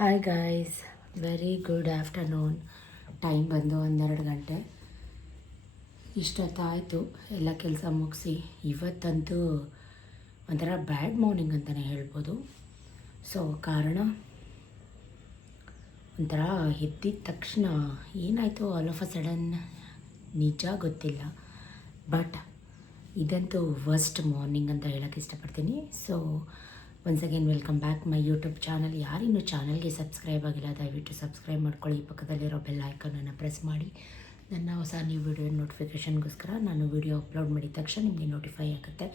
Hi guys, very good afternoon. Time ಬಂದು 12 ಗಂಟೆ. ಇಷ್ಟೊತ್ತಾಯಿತು ಎಲ್ಲ ಕೆಲಸ ಮುಗಿಸಿ. ಇವತ್ತಂತೂ ಒಂಥರ ಬ್ಯಾಡ್ ಮಾರ್ನಿಂಗ್ ಅಂತಲೇ ಹೇಳ್ಬೋದು. ಸೊ ಕಾರಣ ಒಂಥರ ಎದ್ದಿದ ತಕ್ಷಣ ಏನಾಯಿತು ಆಲ್ ಆಫ್ ಅ ಸಡನ್ ನಿಜ ಗೊತ್ತಿಲ್ಲ. ಬಟ್ ಇದಂತೂ ವರ್ಸ್ಟ್ ಮಾರ್ನಿಂಗ್ ಅಂತ ಹೇಳೋಕ್ಕೆ ಇಷ್ಟಪಡ್ತೀನಿ. So once again welcome back my YouTube channel. ಯಾರಿನ್ನೂ ಚಾನಲ್ಗೆ ಸಬ್ಸ್ಕ್ರೈಬ್ ಆಗಿಲ್ಲ ದಯವಿಟ್ಟು ಸಬ್ಸ್ಕ್ರೈಬ್ ಮಾಡ್ಕೊಳ್ಳಿ. ಪಕ್ಕದಲ್ಲಿರೋ ಬೆಲ್ ಐಕನನ್ನು ಪ್ರೆಸ್ ಮಾಡಿ. ನನ್ನ ಹೊಸ ನ್ಯೂ ವಿಡಿಯೋ ನೋಟಿಫಿಕೇಷನ್ಗೋಸ್ಕರ ನಾನು ವಿಡಿಯೋ ಅಪ್ಲೋಡ್ ಮಾಡಿದ ತಕ್ಷಣ ನಿಮಗೆ ನೋಟಿಫೈ ಆಗುತ್ತೆ.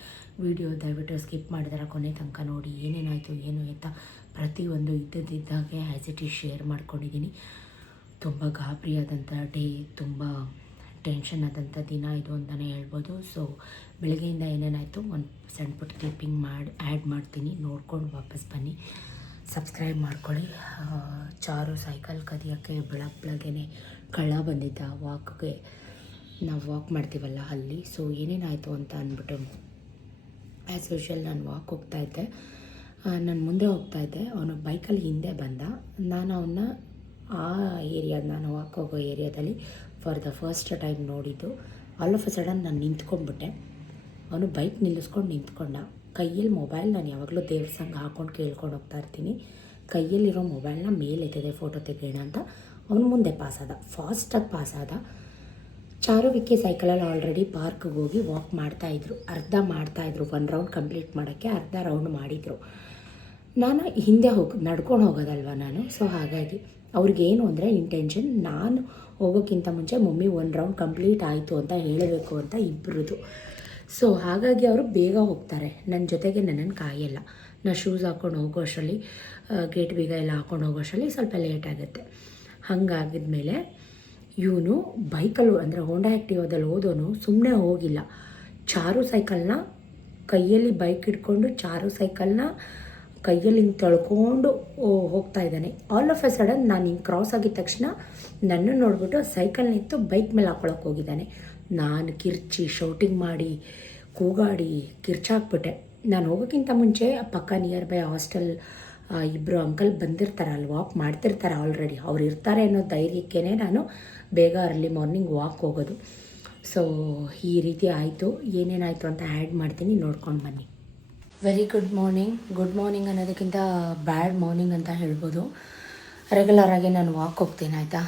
ವಿಡಿಯೋ ದಯವಿಟ್ಟು ಸ್ಕಿಪ್ ಮಾಡಿದರೆ ಕೊನೆ ತನಕ ನೋಡಿ. ಏನೇನಾಯಿತು ಏನು ಎತ್ತ ಪ್ರತಿಯೊಂದು ಇದ್ದದ್ದಾಗೆ ಆ್ಯಸ್ ಇಟ್ ಈಸ್ ಶೇರ್ ಮಾಡ್ಕೊಂಡಿದ್ದೀನಿ. ತುಂಬ ಗಾಬರಿಯಾದಂಥ ಡೇ, ತುಂಬ ಟೆನ್ಷನ್ ಆದಂಥ ದಿನ ಇದು ಅಂತಲೇ ಹೇಳ್ಬೋದು. ಸೊ ಬೆಳಗ್ಗೆಯಿಂದ ಏನೇನಾಯಿತು ಒಂದು ಸಣ್ಣ ಪುಟ್ಟ ಕ್ಲಿಪ್ಪಿಂಗ್ ಆ್ಯಡ್ ಮಾಡ್ತೀನಿ, ನೋಡ್ಕೊಂಡು ವಾಪಸ್ ಬನ್ನಿ. ಸಬ್ಸ್ಕ್ರೈಬ್ ಮಾಡ್ಕೊಳ್ಳಿ. ಚಾರು ಸೈಕಲ್ ಕದಿಯೋಕ್ಕೆ ಬೆಳಗ್ಗೆನೇ ಕಳ್ಳ ಬಂದಿದ್ದ ವಾಕ್ಗೆ. ನಾವು ವಾಕ್ ಮಾಡ್ತೀವಲ್ಲ ಅಲ್ಲಿ. ಸೊ ಏನೇನಾಯಿತು ಅಂತ ಅಂದ್ಬಿಟ್ಟು ಆ್ಯಸ್ ಯೂಶ್ವಲ್ ನಾನು ವಾಕ್ ಹೋಗ್ತಾಯಿದ್ದೆ. ನಾನು ಮುಂದೆ ಹೋಗ್ತಾಯಿದ್ದೆ, ಅವನು ಬೈಕಲ್ಲಿ ಹಿಂದೆ ಬಂದ. ನಾನು ಅವನ್ನ ಆ ನಾನು ವಾಕ್ ಹೋಗೋ ಏರಿಯಾದಲ್ಲಿ ಫಾರ್ ದ ಫಸ್ಟ್ ಟೈಮ್ ನೋಡಿದ್ದು. ಆಲ್ ಆಫ್ ಅ ಸಡನ್ ನಾನು ನಿಂತ್ಕೊಂಡ್ಬಿಟ್ಟೆ. ಅವನು ಬೈಕ್ ನಿಲ್ಲಿಸ್ಕೊಂಡು ನಿಂತ್ಕೊಂಡ. ಕೈಯಲ್ಲಿ ಮೊಬೈಲ್, ನಾನು ಯಾವಾಗಲೂ ದೇವ್ರ ಸಂಘ ಹಾಕ್ಕೊಂಡು ಕೇಳ್ಕೊಂಡು ಹೋಗ್ತಾ ಇರ್ತೀನಿ. ಕೈಯಲ್ಲಿರೋ ಮೊಬೈಲ್ನ ಮೇಲೆತ್ತಿದೆ ಫೋಟೋ ತೆಗೆಯೋಣ ಅಂತ. ಅವನು ಮುಂದೆ ಪಾಸಾದ, ಫಾಸ್ಟಾಗಿ ಪಾಸಾದ. ಚಾರು ವಿಕ್ಕಿ ಸೈಕಲಲ್ಲಿ ಆಲ್ರೆಡಿ ಪಾರ್ಕ್ಗೆ ಹೋಗಿ ವಾಕ್ ಮಾಡ್ತಾಯಿದ್ರು. ಅರ್ಧ ಮಾಡ್ತಾಯಿದ್ರು, 1 ರೌಂಡ್ ಕಂಪ್ಲೀಟ್ ಮಾಡೋಕ್ಕೆ ಅರ್ಧ ರೌಂಡ್ ಮಾಡಿದರು. ನಾನು ಹಿಂದೆ ನಡ್ಕೊಂಡು ಹೋಗೋದಲ್ವ ನಾನು. ಸೊ ಹಾಗಾಗಿ ಅವ್ರಿಗೇನು ಅಂದರೆ ಇಂಟೆನ್ಷನ್, ನಾನು ಹೋಗೋಕ್ಕಿಂತ ಮುಂಚೆ ಮಮ್ಮಿ 1 ರೌಂಡ್ ಕಂಪ್ಲೀಟ್ ಆಯಿತು ಅಂತ ಹೇಳಬೇಕು ಅಂತ ಇಬ್ಬರದು. ಸೊ ಹಾಗಾಗಿ ಅವರು ಬೇಗ ಹೋಗ್ತಾರೆ, ನನ್ನ ಜೊತೆಗೆ ನನ್ನನ್ನು ಕಾಯಲ್ಲ. ನಾನು ಶೂಸ್ ಹಾಕ್ಕೊಂಡು ಹೋಗೋ ಅಷ್ಟರಲ್ಲಿ, ಗೇಟ್ ಬೀಗ ಎಲ್ಲ ಹಾಕ್ಕೊಂಡು ಹೋಗೋ ಅಷ್ಟರಲ್ಲಿ ಸ್ವಲ್ಪ ಲೇಟ್ ಆಗುತ್ತೆ. ಹಾಗಾಗಿದ್ಮೇಲೆ ಇವನು ಬೈಕಲ್ಲೂ ಅಂದರೆ ಹೋಂಡಾ ಆ್ಯಕ್ಟಿವಾದಲ್ಲಿ ಹೋದವನು ಸುಮ್ಮನೆ ಹೋಗಿಲ್ಲ. ಚಾರು ಸೈಕಲ್ನ ಕೈಯಲ್ಲಿ ಬೈಕ್ ಇಟ್ಕೊಂಡು ಚಾರು ಸೈಕಲ್ನ ಕೈಯಲ್ಲಿ ಹಿಂಗೆ ತಳ್ಕೊಂಡು ಹೋಗ್ತಾ ಇದ್ದಾನೆ. ಆಲ್ ಆಫ್ ಎ ಸಡನ್ ನಾನು ಹಿಂಗೆ ಕ್ರಾಸ್ ಆಗಿದ ತಕ್ಷಣ ನನ್ನನ್ನು ನೋಡಿಬಿಟ್ಟು ಸೈಕಲ್ ನಿಂತು ಬೈಕ್ ಮೇಲೆ ಹಾಕ್ಕೊಳಕ್ಕೆ ಹೋಗಿದ್ದಾನೆ. ನಾನು ಕಿರ್ಚಿ ಶೌಟಿಂಗ್ ಮಾಡಿ ಕೂಗಾಡಿ ಕಿರ್ಚಾಕ್ಬಿಟ್ಟೆ. ನಾನು ಹೋಗೋಕ್ಕಿಂತ ಮುಂಚೆ ಪಕ್ಕ ನಿಯರ್ ಬೈ ಹಾಸ್ಟೆಲ್ ಇಬ್ಬರು ಅಂಕಲ್ ಬಂದಿರ್ತಾರೆ, ಅಲ್ಲಿ ವಾಕ್ ಮಾಡ್ತಿರ್ತಾರೆ ಆಲ್ರೆಡಿ. ಅವ್ರು ಇರ್ತಾರೆ ಅನ್ನೋ ಧೈರ್ಯಕ್ಕೇ ನಾನು ಬೇಗ ಅರ್ಲಿ ಮಾರ್ನಿಂಗ್ ವಾಕ್ ಹೋಗೋದು. ಸೊ ಈ ರೀತಿ ಆಯಿತು. ಏನೇನಾಯಿತು ಅಂತ ಆ್ಯಡ್ ಮಾಡ್ತೀನಿ, ನೋಡ್ಕೊಂಡು ಬನ್ನಿ. ವೆರಿ ಗುಡ್ ಮಾರ್ನಿಂಗ್ ಅನ್ನೋದಕ್ಕಿಂತ ಬ್ಯಾಡ್ ಮಾರ್ನಿಂಗ್ ಅಂತ ಹೇಳ್ಬೋದು. ರೆಗ್ಯುಲರಾಗಿ ನಾನು ವಾಕ್ ಹೋಗ್ತೀನಿ ಆಯಿತಾ.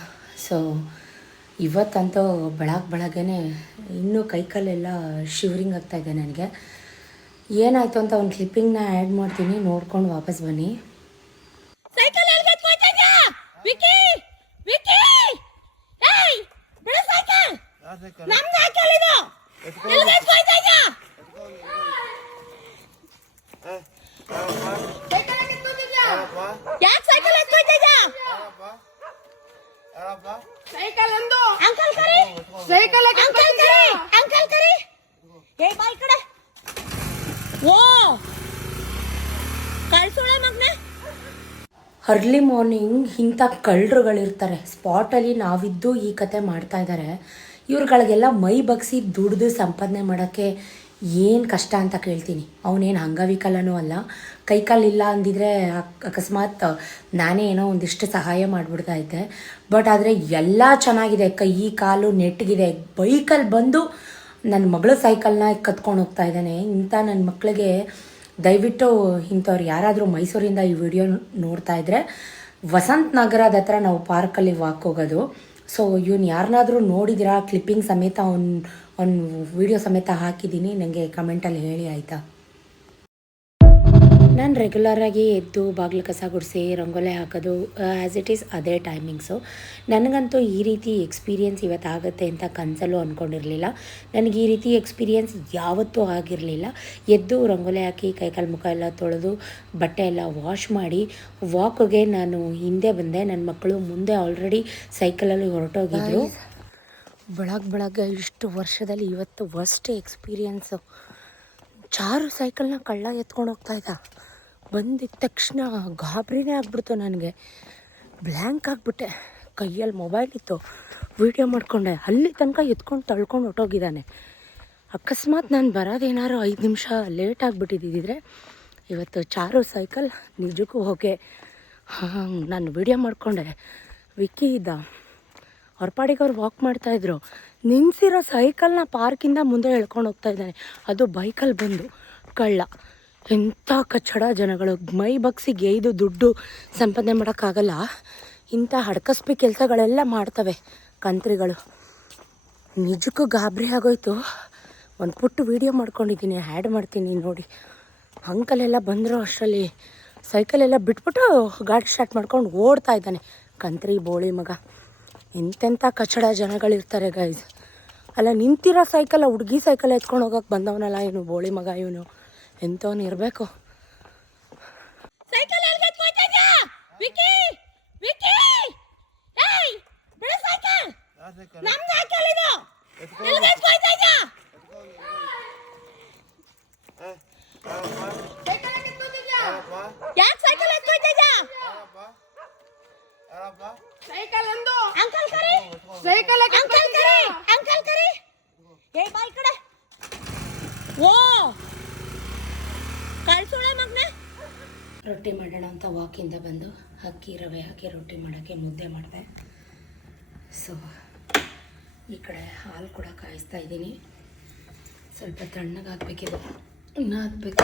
ಸೊ ಇವತ್ತಂತೂ ಬೆಳಗ್ಗೆನೇ ಇನ್ನೂ ಕೈಕಾಲೆಲ್ಲ ಶಿವರಿಂಗ್ ಆಗ್ತಾಯಿದೆ ನನಗೆ. ಏನಾಯಿತು ಅಂತ ಒಂದು ಕ್ಲಿಪ್ಪಿಂಗ್ನ ಆ್ಯಡ್ ಮಾಡ್ತೀನಿ, ನೋಡ್ಕೊಂಡು ವಾಪಸ್ ಬನ್ನಿ. ಅರ್ಲಿ ಮಾರ್ನಿಂಗ್ ಇಂಥ ಕಳ್ಳರುಗಳಿರ್ತಾರೆ ಸ್ಪಾಟಲ್ಲಿ. ನಾವಿದ್ದು ಈ ಕತೆ ಮಾಡ್ತಾ ಇದ್ದಾರೆ. ಇವ್ರುಗಳಿಗೆಲ್ಲ ಮೈ ಬಗ್ಸಿ ದುಡ್ದು ಸಂಪಾದನೆ ಮಾಡೋಕ್ಕೆ ಏನು ಕಷ್ಟ ಅಂತ ಕೇಳ್ತೀನಿ. ಅವನೇನು ಅಂಗವಿಕಲನೂ ಅಲ್ಲ, ಕೈಕಾಲಿಲ್ಲ ಅಂದಿದ್ರೆ ಅಕಸ್ಮಾತ್ ನಾನೇ ಏನೋ ಒಂದಿಷ್ಟು ಸಹಾಯ ಮಾಡಿಬಿಡ್ತಾ ಇದ್ದೆ. ಬಟ್ ಆದರೆ ಎಲ್ಲ ಚೆನ್ನಾಗಿದೆ, ಕೈ ಕಾಲು ನೆಟ್ಟಗಿದೆ. ಬೈಕಲ್ಲಿ ಬಂದು ನನ್ನ ಮಗಳ ಸೈಕಲ್ನ ಕತ್ಕೊಂಡು ಹೋಗ್ತಾ ಇದ್ದಾನೆ. ಇಂಥ ನನ್ನ ಮಕ್ಕಳಿಗೆ ದಯವಿಟ್ಟು ಇಂಥವ್ರು ಯಾರಾದರೂ ಮೈಸೂರಿಂದ ಈ ವಿಡಿಯೋ ನೋಡ್ತಾ ಇದ್ದರೆ, ವಸಂತ ನಗರದ ಹತ್ರ ನಾವು ಪಾರ್ಕಲ್ಲಿ ವಾಕ್ ಹೋಗೋದು. ಸೊ ಇವನು ಯಾರನ್ನಾದರೂ ನೋಡಿದಿರಾ, ಕ್ಲಿಪ್ಪಿಂಗ್ ಸಮೇತ ಅವ್ನು ವಿಡಿಯೋ ಸಮೇತ ಹಾಕಿದ್ದೀನಿ, ನನಗೆ ಕಮೆಂಟಲ್ಲಿ ಹೇಳಿ ಆಯಿತಾ. ನಾನು ರೆಗ್ಯುಲರಾಗಿ ಎದ್ದು ಬಾಗಿಲು ಕಸ ಗುಡಿಸಿ ರಂಗೋಲಿ ಹಾಕೋದು ಆ್ಯಸ್ ಇಟ್ ಈಸ್ ಅದೇ ಟೈಮಿಂಗ್ಸು. ನನಗಂತೂ ಈ ರೀತಿ ಎಕ್ಸ್ಪೀರಿಯೆನ್ಸ್ ಇವತ್ತಾಗುತ್ತೆ ಅಂತ ಕನಸಲ್ಲೂ ಅಂದ್ಕೊಂಡಿರಲಿಲ್ಲ. ನನಗೆ ಈ ರೀತಿ ಎಕ್ಸ್ಪೀರಿಯೆನ್ಸ್ ಯಾವತ್ತೂ ಆಗಿರಲಿಲ್ಲ. ಎದ್ದು ರಂಗೋಲಿ ಹಾಕಿ ಕೈಕಾಲು ಮುಖ ಎಲ್ಲ ತೊಳೆದು ಬಟ್ಟೆ ಎಲ್ಲ ವಾಶ್ ಮಾಡಿ ವಾಕ್ಗೆ ನಾನು ಹಿಂದೆ ಬಂದೆ. ನನ್ನ ಮಕ್ಕಳು ಮುಂದೆ ಆಲ್ರೆಡಿ ಸೈಕಲಲ್ಲಿ ಹೊರಟೋಗಿದ್ರು. ಬೆಳಗ್ಗೆ ಇಷ್ಟು ವರ್ಷದಲ್ಲಿ ಇವತ್ತು ವರ್ಸ್ಟ್ ಎಕ್ಸ್ಪೀರಿಯೆನ್ಸು. ಚಾರು ಸೈಕಲ್ನ ಕಳ್ಳ ಎತ್ಕೊಂಡು ಹೋಗ್ತಾಯಿದ್ದ. ಬಂದಿದ್ದ ತಕ್ಷಣ ಗಾಬರಿನೇ ಆಗ್ಬಿಡ್ತು ನನಗೆ. ಬ್ಲ್ಯಾಂಕ್ ಆಗಿಬಿಟ್ಟೆ. ಕೈಯಲ್ಲಿ ಮೊಬೈಲ್ ಇತ್ತು, ವೀಡಿಯೋ ಮಾಡಿಕೊಂಡೆ. ಅಲ್ಲಿ ತನಕ ಎತ್ಕೊಂಡು ತಳ್ಕೊಂಡು ಹೊಟ್ಟೋಗಿದ್ದಾನೆ. ಅಕಸ್ಮಾತ್ ನಾನು ಬರೋದೇನಾದ್ರು 5 ನಿಮಿಷ ಲೇಟ್ ಆಗಿಬಿಟ್ಟಿದ್ದಿದ್ರೆ ಇವತ್ತು ಚಾರು ಸೈಕಲ್ ನಿಜಕ್ಕೂ ಹೋಗೆ ಹಾಂ ನಾನು ವೀಡಿಯೋ ಮಾಡಿಕೊಂಡೆ. ವಿಕ್ಕಿ ಇದ್ದ, ಅವ್ರ ಪಾಡಿಗೆ ಅವ್ರು ವಾಕ್ ಮಾಡ್ತಾಯಿದ್ರು. ನಿಲ್ಲಿಸಿರೋ ಸೈಕಲ್ನ ಪಾರ್ಕಿಂದ ಮುಂದೆ ಎಳ್ಕೊಂಡು ಹೋಗ್ತಾ ಇದ್ದಾನೆ. ಅದು ಬೈಕಲ್ಲಿ ಬಂದು ಕಳ್ಳ. ಎಂಥ ಕಚ್ಚಡ ಜನಗಳು, ಮೈ ಬಗ್ಸಿಗೆ ಇದು ದುಡ್ಡು ಸಂಪಾದನೆ ಮಾಡೋಕ್ಕಾಗಲ್ಲ, ಇಂಥ ಹಡ್ಕಸ್ಬಿ ಕೆಲಸಗಳೆಲ್ಲ ಮಾಡ್ತವೆ ಕಂತ್ರಿಗಳು. ನಿಜಕ್ಕೂ ಗಾಬರಿ ಆಗೋಯ್ತು. ಒಂದು ಪುಟ್ಟು ವೀಡಿಯೋ ಮಾಡ್ಕೊಂಡಿದ್ದೀನಿ, ಆ್ಯಡ್ ಮಾಡ್ತೀನಿ ನೋಡಿ. ಅಂಕಲೆಲ್ಲ ಬಂದರು, ಅಷ್ಟರಲ್ಲಿ ಸೈಕಲೆಲ್ಲ ಬಿಟ್ಬಿಟ್ಟು ಗಾಡಿ ಸ್ಟಾರ್ಟ್ ಮಾಡ್ಕೊಂಡು ಓಡ್ತಾ ಇದ್ದಾನೆ ಕಂತ್ರಿ ಬೋಳಿ ಮಗ. ಎಂತೆಂಥ ಕಚ್ಚಡ ಜನಗಳಿರ್ತಾರೆ ಗೈಸ್. ಅಲ್ಲ, ನಿಂತಿರೋ ಸೈಕಲ್, ಹುಡುಗಿ ಸೈಕಲ್ ಎತ್ಕೊಂಡು ಹೋಗೋಕೆ ಬಂದವನಲ್ಲ ಇವನು ಬೋಳಿ ಮಗ. ಇವನು ಎಂಥವನು ಇರಬೇಕು. ರೊಟ್ಟಿ ಮಾಡೋಣ ಅಂತ ವಾಕಿಂದ ಬಂದು ಅಕ್ಕಿ ರವೆ ಹಾಕಿ ರೊಟ್ಟಿ ಮಾಡೋಕ್ಕೆ ಮುದ್ದೆ ಮಾಡಿದೆ. ಸೊ ಈ ಕಡೆ ಹಾಲು ಕೂಡ ಕಾಯಿಸ್ತಾ ಇದ್ದೀನಿ. ಸ್ವಲ್ಪ ತಣ್ಣಗೆ ಹಾಕಬೇಕಿದೆ, ಇನ್ನೂ ಹಾಕಬೇಕು.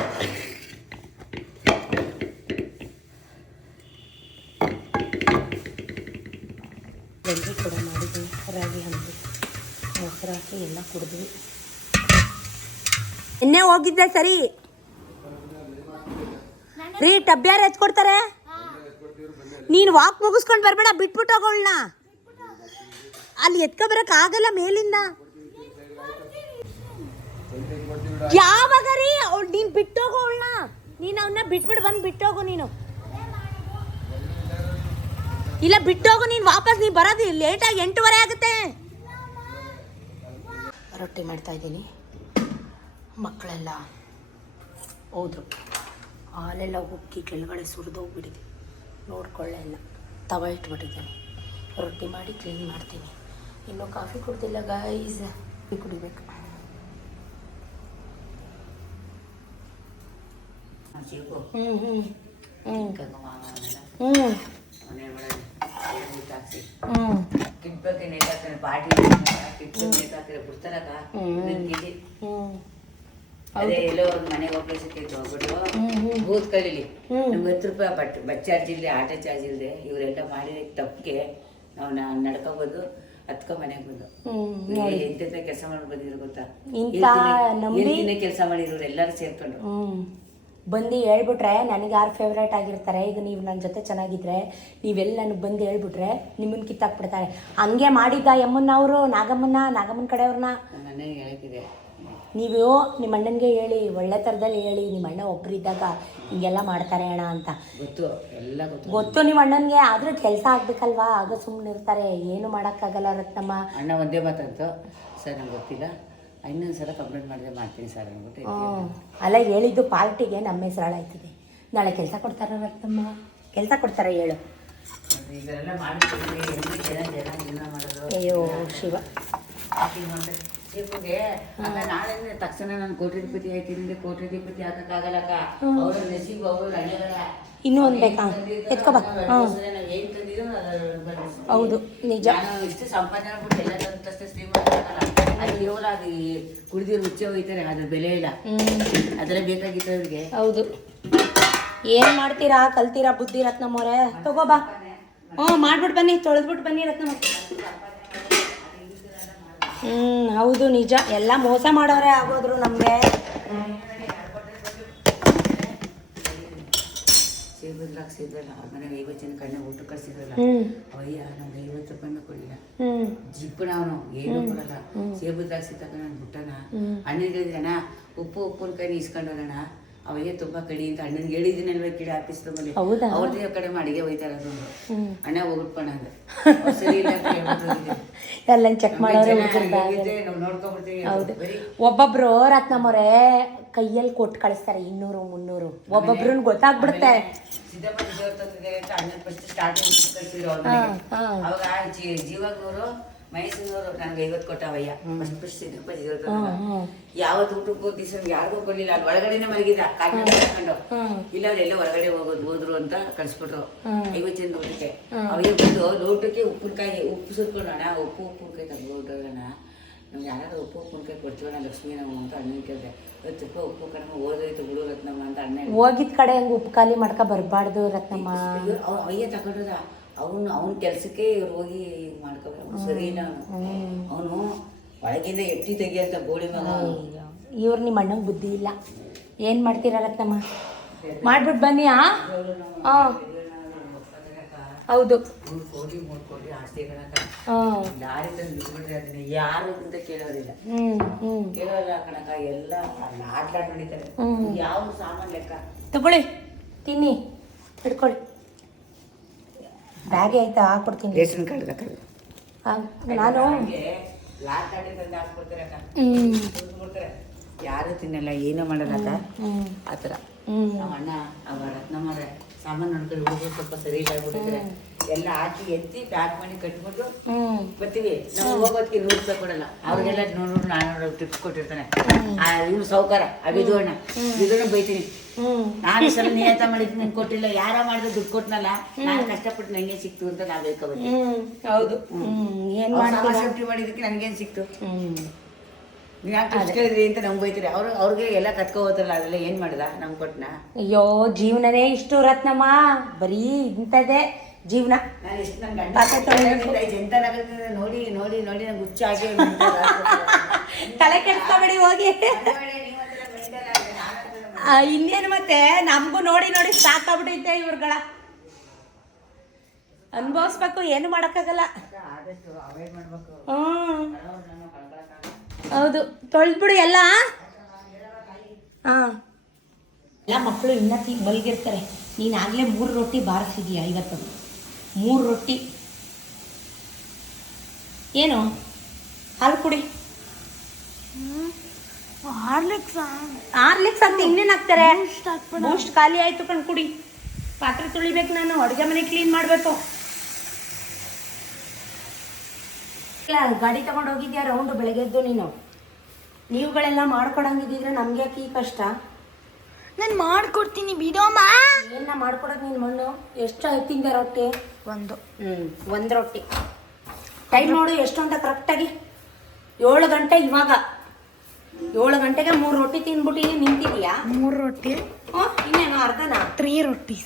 ಗಂಜಿ ಕೂಡ ಮಾಡಿದ್ವಿ, ರಾಗಿ ಹಂದಿ ಮೊಸರು ಹಾಕಿ ಎಲ್ಲ ಕುಡಿದ್ವಿ. ಇನ್ನೇ ಹೋಗಿದ್ದೆ ಸರಿ ರೀ, ಟಬ್ಬ್ಯಾರು ಎತ್ಕೊಡ್ತಾರೆ. ನೀನು ವಾಕ್ ಮುಗಿಸ್ಕೊಂಡು ಬರಬೇಡ, ಬಿಟ್ಬಿಟ್ಟು ಹೋಗೋಳ್ನ. ಅಲ್ಲಿ ಎತ್ಕೊಬರಕ್ಕೆ ಆಗಲ್ಲ ಮೇಲಿಂದ. ಯಾವಾಗ ರೀ ಅವ್ಳು ನೀನು ಬಿಟ್ಟೋಗೋಳ್ನ, ನೀನು ಅವನ್ನ ಬಿಟ್ಬಿಟ್ಟು ಬಂದು ಬಿಟ್ಟೋಗು. ನೀನು ಇಲ್ಲ ಬಿಟ್ಟೋಗು, ನೀನು ವಾಪಸ್ ನೀನು ಬರೋದು ಲೇಟಾಗಿ 8:15 ಆಗುತ್ತೆ. ರೊಟ್ಟಿ ಮಾಡ್ತಾ ಇದ್ದೀನಿ. ಮಕ್ಕಳೆಲ್ಲ ಹೋದ್ರು, ಹಾಲೆಲ್ಲ ಉಕ್ಕಿ ಕೆಳಗಡೆ ಸುರಿದೋಗ್ಬಿಟ್ಟಿದೆ, ನೋಡ್ಕೊಳ್ಳೆ ಎಲ್ಲ. ತವ ಇಟ್ಬಿಟ್ಟಿದ್ದೇನೆ, ರೊಟ್ಟಿ ಮಾಡಿ ಕ್ಲೀನ್ ಮಾಡ್ತೀನಿ. ಇನ್ನೂ ಕಾಫಿ ಕುಡ್ದಿಲ್ಲ ಗೈಸ್, ಕುಡಿಬೇಕು. ಅದೇ ಎಲ್ಲೋ ಒಂದು ಮನೆಗೆ ಹೋಗ್ಲಿಕ್ಕೆ ಹೋಗ್ಬಿಟ್ಟು ಬೂತ್ ಕಲೀಲಿ, ನಮ್ಗೆ 10 ರೂಪಾಯಿ ಬಸ್ ಚಾರ್ಜ್ ಇಲ್ಲದೆ, ಆಟೋ ಚಾರ್ಜ್ ಇಲ್ಲದೆ ಇವರೆಲ್ಲ ಮಾಡಿದ ತಪ್ಪಿಗೆ ನಾವು ನಡ್ಕೊಬೋದು, ಹತ್ಕೊ ಮನೆಗೆ ಬಂದು ಎಂತೆಂತ ಕೆಲಸ ಮಾಡಿ ಬಂದಿದ್ರು ಗೊತ್ತಾ. ಕೆಲಸ ಮಾಡಿರೋರು ಎಲ್ಲರೂ ಸೇರ್ಕೊಂಡು ಬಂದು ಹೇಳ್ಬಿಟ್ರೆ ನನಗೆ ಯಾರು ಫೇವ್ರೇಟ್ ಆಗಿರ್ತಾರೆ. ಈಗ ನೀವು ನನ್ನ ಜೊತೆ ಚೆನ್ನಾಗಿದ್ರೆ ನೀವೆಲ್ಲ ನನಗೆ ಬಂದು ಹೇಳ್ಬಿಟ್ರೆ ನಿಮ್ಮನ್ನು ಕಿತ್ತಾಕ್ಬಿಡ್ತಾರೆ. ಹಂಗೆ ಮಾಡಿದ್ದ ಯಮ್ಮನವರು ನಾಗಮ್ಮನ ಕಡೆಯವ್ರನ್ನ ನನಗೆ ಹೇಳ್ತಿದೆ. ನೀವು ನಿಮ್ಮ ಅಣ್ಣನಿಗೆ ಹೇಳಿ, ಒಳ್ಳೆ ಥರದಲ್ಲಿ ಹೇಳಿ, ನಿಮ್ಮ ಅಣ್ಣ ಒಬ್ಬರಿದ್ದಾಗ ಹಿಂಗೆಲ್ಲ ಮಾಡ್ತಾರೆ ಅಣ್ಣ ಅಂತ. ಗೊತ್ತು ನಿಮ್ಮ ಅಣ್ಣನಿಗೆ, ಆದರೂ ಕೆಲಸ ಆಗಬೇಕಲ್ವಾ, ಆಗ ಸುಮ್ಮನೆ ಇರ್ತಾರೆ, ಏನು ಮಾಡೋಕ್ಕಾಗಲ್ಲ. ರತ್ನಮ್ಮ ಅಣ್ಣ ಒಂದೇ ಮಾತಂತು, ಸರ್ ನಂಗೆ ಗೊತ್ತಿಲ್ಲ, ಇನ್ನೊಂದು ಸಲ ಕಂಪ್ಲೇಂಟ್ ಮಾಡಿದ್ರೆ ಮಾಡ್ತೀನಿ ಸರ್ ಅಂದ್ಬಿಟ್ಟು. ಅಲ್ಲ, ಹೇಳಿದ್ದು ಪಾರ್ಟಿಗೆ ನಮ್ಮ ಹೆಸರು ಆಯ್ತದೆ. ನಾಳೆ ಕೆಲಸ ಕೊಡ್ತಾರ ರತ್ನಮ್ಮ, ಕೆಲಸ ಕೊಡ್ತಾರೆ ಹೇಳು. ಇದೆಲ್ಲ ಮಾಡ್ತೀವಿ ಮಾಡೋದು. ಅಯ್ಯೋ ಶಿವ, ಶಿವಗೆ ನಾಳೆ ತಕ್ಷಣ ನಾನು ಕೋಟ್ಯಾಧಿಪತಿ ಆಯ್ತೀನಿ, ಕೋಟ್ಯಾಧಿಪತಿ ಹಾಕಕ್ಕಾಗಲ್ಲಕ್ಕ. ಅವ್ರ ನಸೀಬು, ಅವ್ರ ಹಣೆಗಳ. ಇನ್ನೂ ಒಂದು ಬೇಕಾ ಎತ್ಕೋ ಬಾ. ಹೌದು ನಿಜ. ನಾನು ಇಷ್ಟು ಸಂಪಾದನೆ ಮಾಡ್ಬಿಟ್ಟು ಎಲ್ಲ ತಕ್ಷಣ ಶ್ರೀಮಂತ ಅದು ಇರೋಲ್ಲ, ಅದು ಕುಡಿದಿರೋ ರುಚಿ ಹೋಗ್ತಾರೆ, ಅದ್ರ ಬೆಲೆ ಇಲ್ಲ. ಅದೆಲ್ಲ ಬೇಕಾಗಿತ್ತು ಅವ್ರಿಗೆ. ಹೌದು, ಏನು ಮಾಡ್ತೀರಾ, ಕಲ್ತೀರಾ ಬುದ್ಧಿ ರತ್ನಮ್ಮವ್ರೆ. ತಗೋ ಬಾ. ಮಾಡ್ಬಿಟ್ಟು ಬನ್ನಿ, ತೊಳೆದ್ಬಿಟ್ಟು ಬನ್ನಿ ರತ್ನಮ್ಮ. ಹೌದು ನಿಜ, ಎಲ್ಲ ಮೋಸ ಮಾಡೋರೇ ಆಗೋದ್ರು ನಮಗೆ. ಸೇಬು ದ್ರಾಕ್ಷಿ ಇದ್ರಲ್ಲ, ಅವ್ರ ಮನೆಗೆ 50 ಜನ ಕಣ್ಣ ಊಟ ಕಳ್ಸಿದ್ರಲ್ಲ, ಅಯ್ಯ ನಮ್ಗೆ 50 ರೂಪಾಯಿನೂ ಕೊಡಲಿಲ್ಲ. ಜಿಪ್ಪಣ ಅವನು ಏನೂ ಕೊಡಲ್ಲ. ಸೇಬು ದ್ರಾಕ್ಷಿ ತಗೊಂಡು ನಾನು ಬಿಟ್ಟಣ. ಅಣ್ಣನಿಗೆ ಹೇಳಿದ್ರಣ್ಣ, ಉಪ್ಪು ಕೈ ಇಸ್ಕೊಂಡೋಣ, ಅವಯ್ಯ ತುಂಬಾ ಕಡಿ ಅಂತ ಅಣ್ಣನಿಗೆ ಹೇಳಿದ್ದೀನಲ್ವ, ಕಿಡಿ ಆಫೀಸ್ ತಗೊಂಡು ಅವ್ರದೇ ಕಡೆ ಅಡಿಗೆ ಹೋಯ್ತಾರ. ಅಣ್ಣ ಹೋಗ್ಬಿಟ್ಪಣ ಅಂದ್ರೆ ಸರಿ ಇಲ್ಲ ಎಲ್ಲ ಚೆಕ್ ಮಾಡೋರು. ಹೌದು, ಒಬ್ಬೊಬ್ರು ರತ್ನಮ್ಮವ್ರೆ ಕೈಯಲ್ಲಿ ಕೊಟ್ಟು ಕಳಿಸ್ತಾರೆ 200 300, ಒಬ್ಬೊಬ್ರನ್ನ ಗೊತ್ತಾಗ್ಬಿಡುತ್ತೆ. ಸಿದ್ದಪ್ಪ ದೇವ್ರ ತಂದಿದೆ ಅಂತ ಅಣ್ಣನ ಫಸ್ಟ್ ಸ್ಟಾರ್ಟಿಂಗ್ ಕಳ್ಸಿದ್ರು ಅವ್ರ ಮನೆಗೆ. ಅವಾಗ ಜೀವಾಗ್ನವರು ಮೈಸೂರು ನನಗೆ 50 ಕೊಟ್ಟವಯ್ಯ ಫಸ್ಟ್ ಯಾವತ್ತು ಊಟಕ್ಕೂ ದಿವಸ ಯಾರಿಗೂ ಕೊಡ್ಲಿಲ್ಲ ಅಲ್ಲಿ ಒಳಗಡೆನೆ ಮಲಗಿದ್ದ ಕಾಲ್ಕೊಂಡು ಇಲ್ಲ ಅವ್ರೆಲ್ಲ ಹೊರಗಡೆ ಹೋದ್ರು ಅಂತ ಕಳ್ಸ್ಬಿಟ್ರು 50 ಜನ ಊಟಕ್ಕೆ ಅವಯ್ಯ ಬಂದು ಲೋಟಕ್ಕೆ ಉಪ್ಪು ಸುರ್ಕೊಂಡೋಣ ಉಪ್ಪಿನಕಾಯಿ ತಗೊಂಡೋಣ ನಾವು ಯಾರಾದ್ರೂ ಉಪ್ಪಿನಕಾಯಿ ಕೊಡ್ತೀವಣ್ಣ ಲಕ್ಷ್ಮೀ ನಾವು ಅಂತ ಅಣ್ಣ ಕೇಳಿದೆ 10 ರೂಪಾಯಿ ಉಪ್ಪು ಕಡಿಮೆ ಓದೋಯ್ತು ಬಿಡು ರತ್ನಮ್ಮ ಅಂತ ಅಣ್ಣ ಹೋಗಿದ್ ಕಡೆ ಹಂಗೆ ಉಪ್ಪು ಖಾಲಿ ಮಾಡ್ಕೊ ಬರಬಾರ್ದು ರತ್ನಮ್ಮ. ಅವಯ್ಯ ತಗೊಂಡದ ಅವನ ಕೆಲಸಕ್ಕೆ ಇವ್ರು ಹೋಗಿ ಮಾಡ್ಕೋಬೇಕು ಸರಿನಾ ಅವನು ಒಳಗಿಂದ ಎಟ್ಟಿ ತೆಗಿಯಂತ ಗೋಳಿ ಮಗ. ಇವ್ರು ನಿಮ್ಮ ಅಣ್ಣಂಗೆ ಬುದ್ಧಿ ಇಲ್ಲ. ಏನು ಮಾಡ್ತೀರಾ ರತ್ನಮ್ಮ? ಮಾಡ್ಬಿಟ್ಟು ಬನ್ನಿ. ಹೌದು 3 ಕೋಟಿ ಆಸ್ತಿಗಳಕ್ಕ ಲಾರಿ ತಂದು ಬಿಟ್ಬಿಟ್ರೆ ಅದನ್ನ ಯಾರು ಅಂತ ಕೇಳೋದಿಲ್ಲ ಕೇಳೋಲ್ಲ ಕಣಕ ಎಲ್ಲ ಆಟ ಹೊಡಿತಾರೆ. ಯಾವ ಸಾಮಾನು ಲೆಕ್ಕ ತಗೊಳ್ಳಿ ತಿನ್ನಿ ಹಿಡ್ಕೊಳ್ಳಿ. ಬ್ಯಾಗೆ ಆಯ್ತಾ ಹಾಕ್ಕೊಡ್ತೀನಿ. ರೇಷನ್ ಕಾರ್ಡ್ ನಾನು ಲಾಟಾಡಿ ತಂದು ಹಾಕ್ಬಿಡ್ತಾರೆ ಯಾರು ತಿನ್ನಲ್ಲ ಏನೋ ಮಾಡಲ್ಲ ಆ ಥರ. ನಮ್ಮ ಅಣ್ಣ ಅವ ರತ್ನಮ್ಮರೆ ಸಾಮಾನು ನೋಡ್ಕೊಂಡು ಹುಡುಗರು ಸ್ವಲ್ಪ ಸರಿ ಆಗ್ಬಿಟ್ಟಿದ್ರೆ ಎಲ್ಲ ಹಾಕಿ ಎತ್ತಿ ಪ್ಯಾಕ್ ಮಾಡಿ ಕಟ್ಬಿಟ್ಟು ಬರ್ತೀವಿ. ನಾವು ಹೋಗೋದಕ್ಕೆ 100 ರೂಪಾಯಿ ಕೊಡಲ್ಲ ಅವ್ರಿಗೆಲ್ಲ 100-400 ಟಿಪ್ಸ್ ಕೊಟ್ಟಿರ್ತಾನೆ. ಇವ್ನು ಸೌಕಾರ ವಿಧುವಣ್ಣ ಬೈತೀನಿ. ನಾನು ಸಲ ನಿಯತ ಮಾಡಿದ್ದು ನನ್ಗೆ ಕೊಟ್ಟಿಲ್ಲ, ಯಾರ ಮಾಡಿದ್ರೆ ದುಡ್ಡು ಕೊಟ್ಟನಲ್ಲ, ನಾನು ಕಷ್ಟಪಟ್ಟು ನಂಗೆ ಸಿಕ್ತು ಅಂತ ನಾವು ಬೇಕಬೇಕು. ಹೌದು ಏನು ಸೇಫ್ಟಿ ಮಾಡಿದಕ್ಕೆ ನನಗೇನು ಸಿಕ್ತು ನೀವು ಯಾಕೆ ಕೇಳಿದ್ರಿ ಅಂತ ನಮ್ಗೆ ಬೈತೀರಿ. ಅವ್ರಿಗೆ ಎಲ್ಲ ಕತ್ಕೊ ಹೋಗ್ತಾರಲ್ಲ ಅದೆಲ್ಲ ಏನು ಮಾಡ್ದ ನಮ್ಗೆ ಕೊಟ್ಟನ. ಅಯ್ಯೋ ಜೀವನನೇ ಇಷ್ಟು ರತ್ನಮ್ಮ, ಬರೀ ಇಂಥದ್ದೇ ಜೀವನ. ನಾನು ಎಷ್ಟು ನನ್ನ ಗಂಡ ಎಂತ ನೋಡಿ ನೋಡಿ ನೋಡಿ ನಂಗೆ ಹುಚ್ಚ ಆಗಿ ತಲೆ ಕೆಡ್ಸ್ಕೊಬೇಡಿ ಹೋಗಿ. ಇನ್ನೇನು ಮತ್ತೆ ನಮಗೂ ನೋಡಿ ನೋಡಿ ಸಾಕಾಗ್ಬಿಟ್ಟೈತೆ ಇವ್ರುಗಳ. ಅನುಭವಿಸ್ಬೇಕು, ಏನು ಮಾಡೋಕ್ಕಾಗಲ್ಲ. ಹೌದು ತೊಳೆದ್ಬಿಡು ಎಲ್ಲ. ಹಾಂ ಎಲ್ಲ ಮಕ್ಕಳು ಇನ್ನೂ ಮಲಗಿರ್ತಾರೆ. ನೀನು ಆಗಲೇ 3 ರೊಟ್ಟಿ ಬಾರಿಸಿದೀಯ. ಇವತ್ತು 3 ರೊಟ್ಟಿ. ಏನು ಹಾಲು ಕುಡಿ. ಹಾರ್ಲಿಕ್ಸ್ ಅಂತ ಇನ್ನೇನು ಹಾಕ್ತಾರೆ? ಬೂಸ್ಟ್ ಖಾಲಿ ಆಯಿತು ಕಣ್ ಕುಡಿ. ಪಾತ್ರೆ ತೊಳಿಬೇಕು, ನಾನು ಅಡುಗೆ ಮನೆ ಕ್ಲೀನ್ ಮಾಡಬೇಕು. ಗಾಡಿ ತಗೊಂಡು ಹೋಗಿದ್ಯಾ ರೌಂಡು ಬೆಳಗ್ಗೆದ್ದು? ನೀವುಗಳೆಲ್ಲ ಮಾಡ್ಕೊಡಂಗಿದ್ರೆ ನಮ್ಗೆ ಯಾಕೆ ಈ ಕಷ್ಟ? ನಾನು ಮಾಡ್ಕೊಡ್ತೀನಿ ಬಿಡೋಮ್ಮ. ಏನ ಮಾಡ್ಕೊಡೋದು ನೀನು ಮಣ್ಣು? ಎಷ್ಟು ತಿಂದೆ ರೊಟ್ಟಿ? 1 ರೊಟ್ಟಿ. ಟೈಮ್ ನೋಡು ಎಷ್ಟು ಅಂತ ಕರೆಕ್ಟಾಗಿ. 7 ಗಂಟೆ ಇವಾಗ. 7 ಗಂಟೆಗೆ 3 ರೊಟ್ಟಿ ತಿಂದ್ಬಿಟ್ಟು ನಿಂತಿದ್ಯಾ? 3 ರೊಟ್ಟಿ. ಇನ್ನೇನು ಅರ್ಧನಾ? 3 ರೊಟ್ಟಿ.